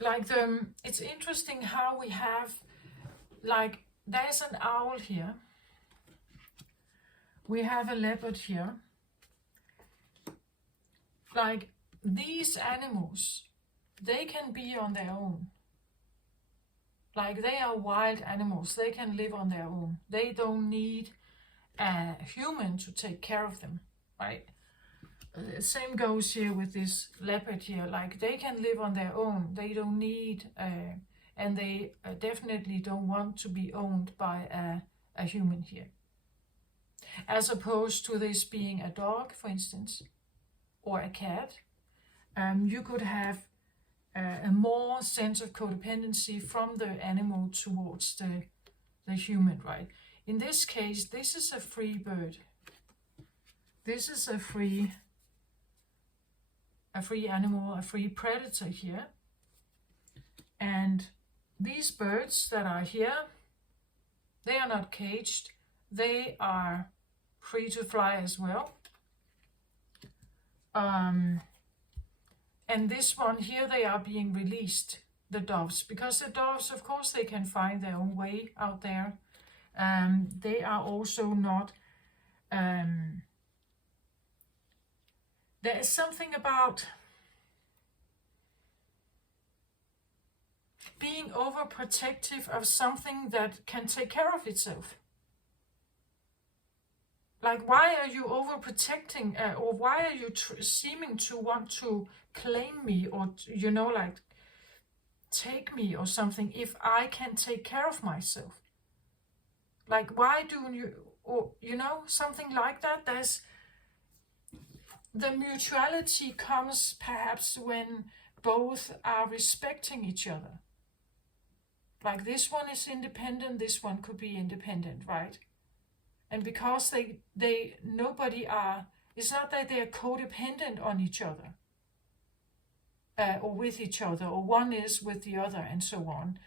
Like it's interesting how we have, like, there's an owl here. We have a leopard here. Like, these animals, they can be on their own. Like, they are wild animals. They can live on their own. They don't need a human to take care of them, right? Same goes here with this leopard here. Like, they can live on their own. They don't need, and they definitely don't want to be owned by a human here. as opposed to this being a dog, for instance, or a cat. You could have a more sense of codependency from the animal towards the human, right? In this case, this is a free bird. This is a free animal, a free predator here. And these birds that are here, they are not caged. They are free to fly as well. And this one here, they are being released, the doves, because the doves, of course, they can find their own way out there. They are also not... there is something about being overprotective of something that can take care of itself. Like, why are you overprotecting, or why are you seeming to want to claim me, or, you know, like, take me or something, if I can take care of myself? Like, why do you, or, you know, something like that? There's, the mutuality comes perhaps when both are respecting each other. Like, this one is independent, this one could be independent, right? And because nobody are, it's not that they are codependent on each other, or with each other, or one is with the other, and so on.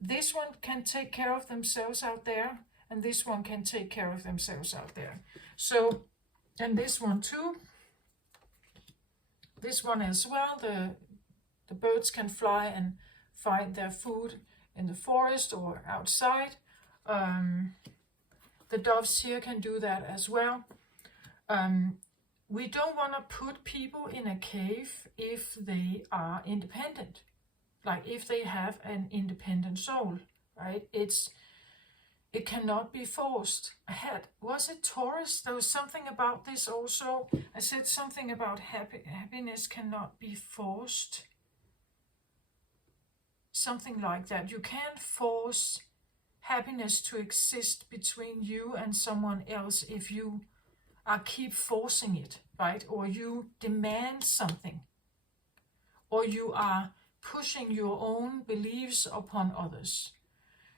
This one can take care of themselves out there, and this one can take care of themselves out there. So, and this one too. This one as well. The birds can fly and find their food in the forest or outside. The doves here can do that as well. We don't want to put people in a cave if they are independent. Like, if they have an independent soul, right? It cannot be forced. Was it Taurus? There was something about this also. I said something about happiness cannot be forced. Something like that. You can't force happiness to exist between you and someone else if you keep forcing it, right? Or you demand something. Or you are pushing your own beliefs upon others.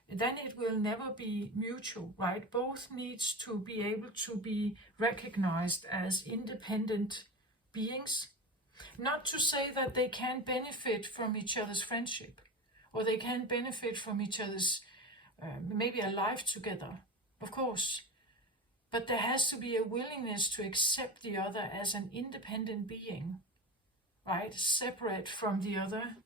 Then it will never be mutual, right? Both needs to be able to be recognized as independent beings. Not to say that they can't benefit from each other's friendship, or they can benefit from each other's maybe a life together, of course. But there has to be a willingness to accept the other as an independent being, right? Separate from the other.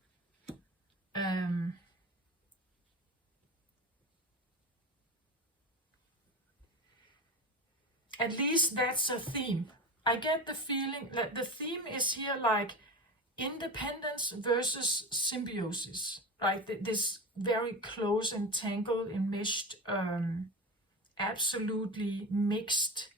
At least that's a theme. I get the feeling that the theme is here like independence versus symbiosis, right? This very close, entangled, enmeshed, absolutely mixed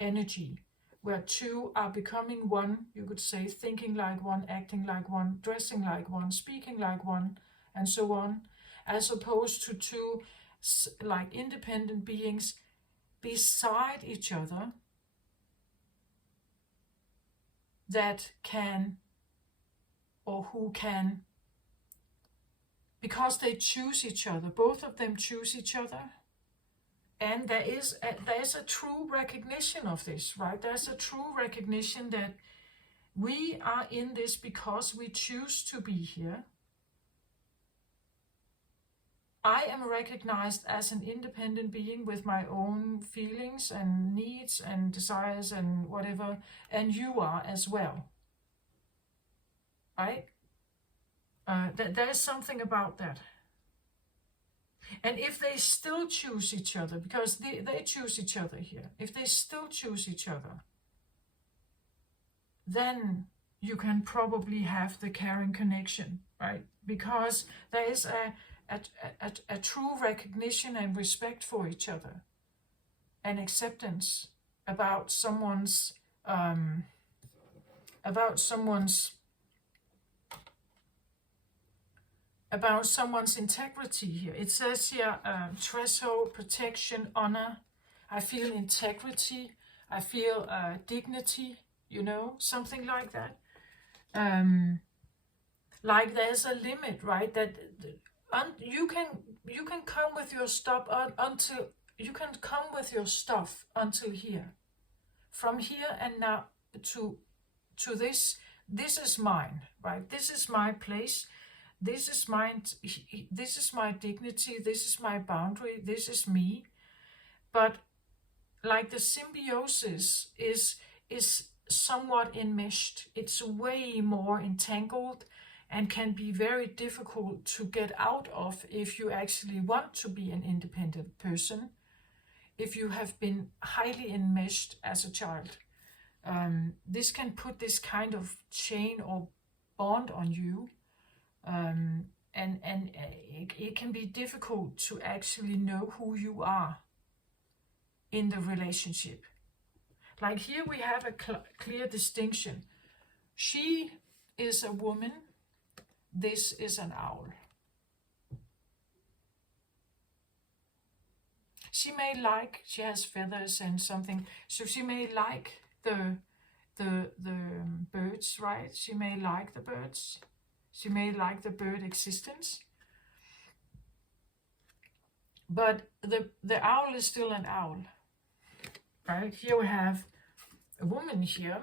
energy, where two are becoming one, you could say, thinking like one, acting like one, dressing like one, speaking like one, and so on, as opposed to two like independent beings beside each other that can, or who can, because they choose each other, both of them choose each other. And there's a true recognition of this, right? There's a true recognition that we are in this because we choose to be here. I am recognized as an independent being with my own feelings and needs and desires and whatever, and you are as well, right? There's something about that. And if they still choose each other, because they choose each other here, if they still choose each other, then you can probably have the caring connection, right? Because there is a true recognition and respect for each other, and acceptance about someone's integrity here. It says here threshold, protection, honor, I feel integrity. I feel dignity, you know, something like that. Like there's a limit, right? That you can come with your stuff until you can come with your stuff until here. From here and now to this is mine, right? This is my place. This is mine. This is my dignity. This is my boundary. This is me. But like the symbiosis is somewhat enmeshed. It's way more entangled and can be very difficult to get out of if you actually want to be an independent person, if you have been highly enmeshed as a child. This can put this kind of chain or bond on you, and it can be difficult to actually know who you are in the relationship. Like here we have a clear distinction. She is a woman, this is an owl. She has feathers and something, so she may like the birds, right? She may like the birds. She may like the bird existence. But the owl is still an owl, right? Here we have a woman here,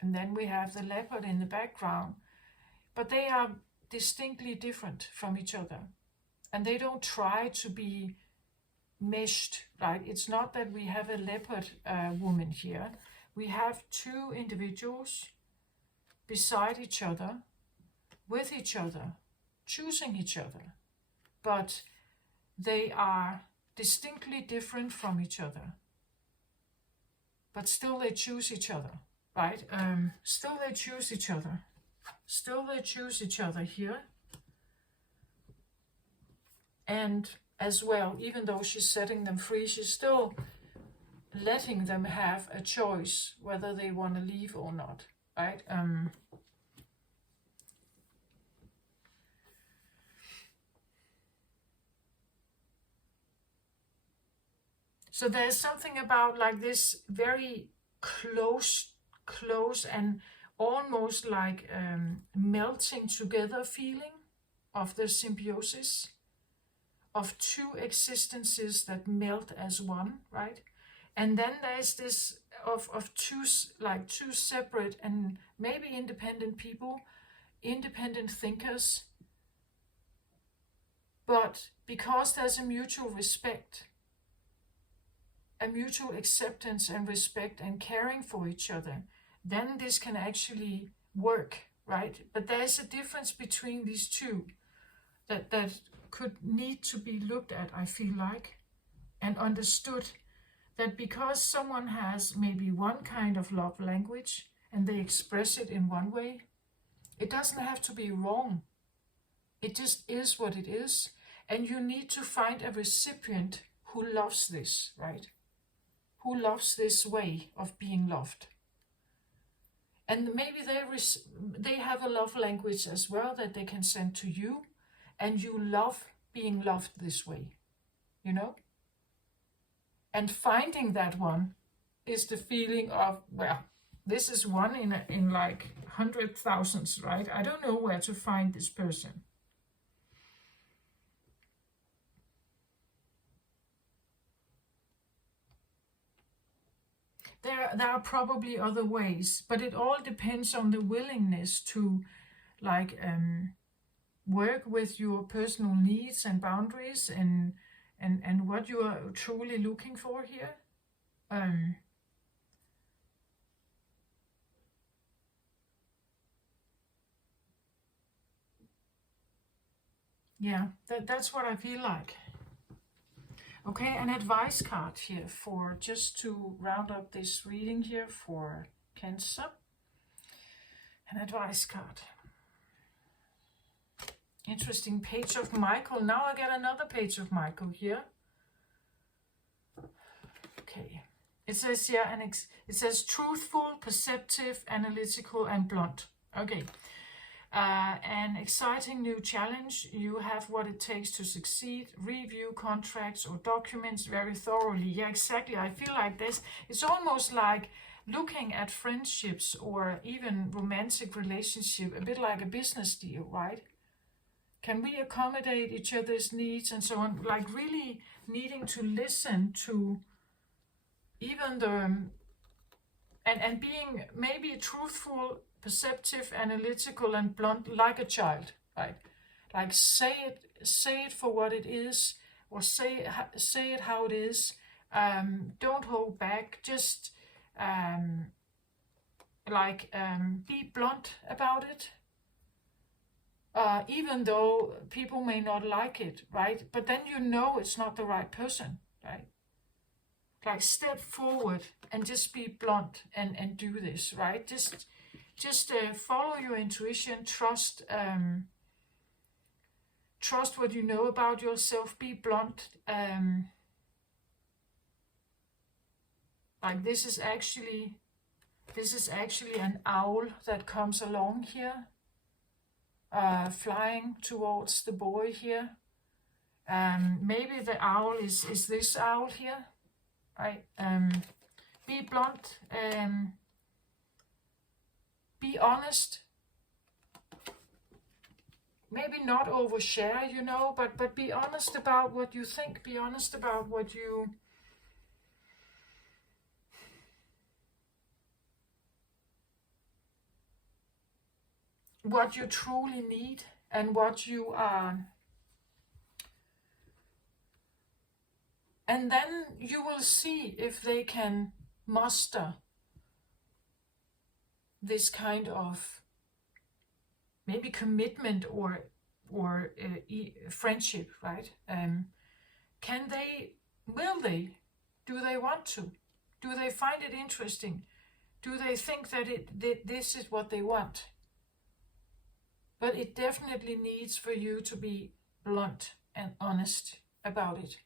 and then we have the leopard in the background. But they are distinctly different from each other. And they don't try to be meshed, right? It's not that we have a leopard woman here. We have two individuals beside each other, with each other, choosing each other. But they are distinctly different from each other. But still they choose each other, right? Still they choose each other. Still they choose each other here. And as well, even though she's setting them free, she's still letting them have a choice whether they want to leave or not, right? So there's something about like this very close and almost like melting together feeling of the symbiosis of two existences that melt as one, right? And then there's this of two separate and maybe independent people, independent thinkers, but because there's a mutual respect, a mutual acceptance and respect and caring for each other, then this can actually work, right? But there's a difference between these two that could need to be looked at, I feel like, and understood, that because someone has maybe one kind of love language and they express it in one way, it doesn't have to be wrong. It just is what it is. And you need to find a recipient who loves this, right? Who loves this way of being loved. And maybe they have a love language as well that they can send to you, and you love being loved this way, you know? And finding that one is the feeling of, well, this is one in like 100,000s, right? I don't know where to find this person. There are probably other ways, but it all depends on the willingness to like work with your personal needs and boundaries and what you are truly looking for here. Yeah, that's what I feel like. Okay, an advice card here for just to round up this reading here for Cancer. An advice card. Interesting page of Michael. Now I get another page of Michael here. Okay. It says here, it says truthful, perceptive, analytical, and blunt. Okay. An exciting new challenge. You have what it takes to succeed. Review contracts or documents very thoroughly. Yeah, exactly. I feel like this. It's almost like looking at friendships or even romantic relationship, a bit like a business deal, right? Can we accommodate each other's needs and so on? Like really needing to listen to even the and being maybe truthful, perceptive, analytical, and blunt, like a child, right? Like say it for what it is, or say it how it is. Don't hold back. Just be blunt about it. Even though people may not like it, right? But then you know it's not the right person, right? Like step forward and just be blunt and do this, right? Just follow your intuition, trust what you know about yourself, be blunt. Like this is actually an owl that comes along here, flying towards the boy here. Maybe the owl is this owl here, right? Be blunt, be honest, maybe not overshare, but be honest about what you think, be honest about what you truly need and what you are. And then you will see if they can muster this kind of maybe commitment or friendship, right? Will they, do they want to? Do they find it interesting? Do they think that this is what they want? But it definitely needs for you to be blunt and honest about it.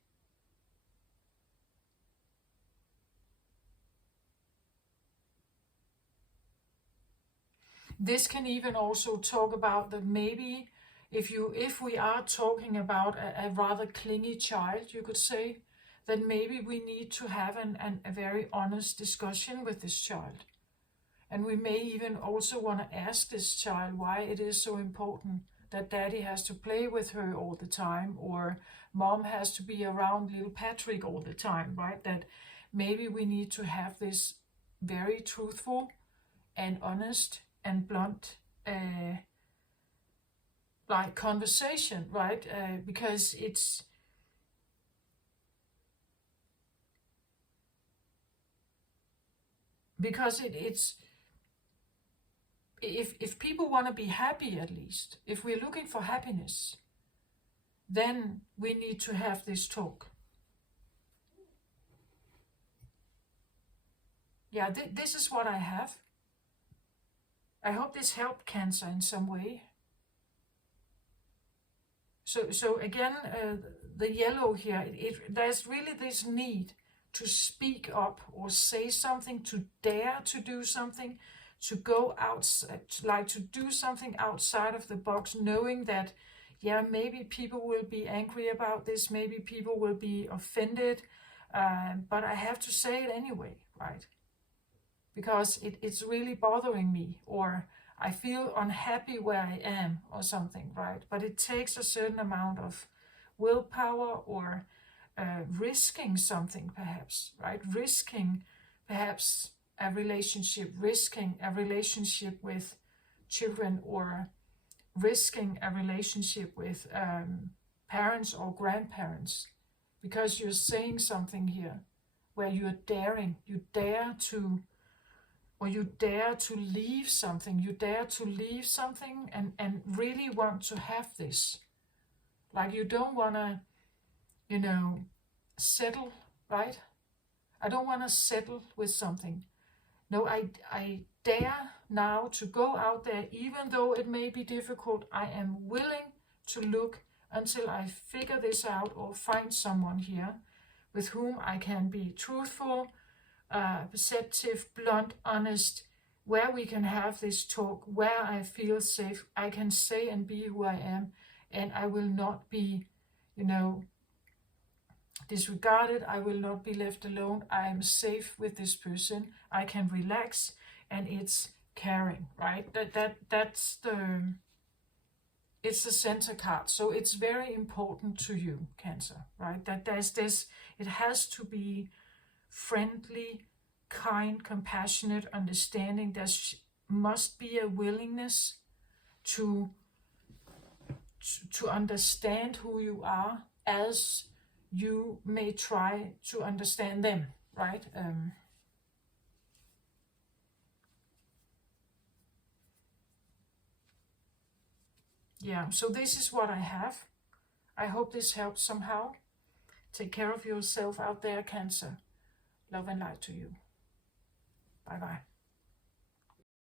This can even also talk about that maybe if we are talking about a rather clingy child, you could say, that maybe we need to have a very honest discussion with this child. And we may even also want to ask this child why it is so important that daddy has to play with her all the time, or mom has to be around little Patrick all the time, right? That maybe we need to have this very truthful and honest and blunt like conversation, right? Because it's if people want to be happy, at least if we're looking for happiness, then we need to have this talk. Yeah, this is what I have. I hope this helped, Cancer, in some way. So again, the yellow here, there's really this need to speak up or say something, to dare to do something, to go outside, like to do something outside of the box, knowing that, yeah, maybe people will be angry about this, maybe people will be offended, but I have to say it anyway, right? Because it's really bothering me, or I feel unhappy where I am, or something, right? But it takes a certain amount of willpower, or risking something, perhaps, right? Risking perhaps a relationship, risking a relationship with children, or risking a relationship with parents or grandparents, because you're saying something here where you're daring, you dare to leave something, and really want to have this. Like you don't want to, settle, right? I don't want to settle with something. No, I dare now to go out there, even though it may be difficult. I am willing to look until I figure this out, or find someone here with whom I can be truthful, perceptive, blunt, honest, where we can have this talk, where I feel safe. I can say and be who I am, and I will not be, disregarded. I will not be left alone. I am safe with this person. I can relax, and it's caring, right? That's it's the center card. So it's very important to you, Cancer, right? That there's this, it has to be friendly, kind, compassionate, understanding. There must be a willingness to understand who you are as you may try to understand them, right? Yeah, so this is what I have. I hope this helps somehow. Take care of yourself out there, Cancer. Love and light to you. Bye-bye.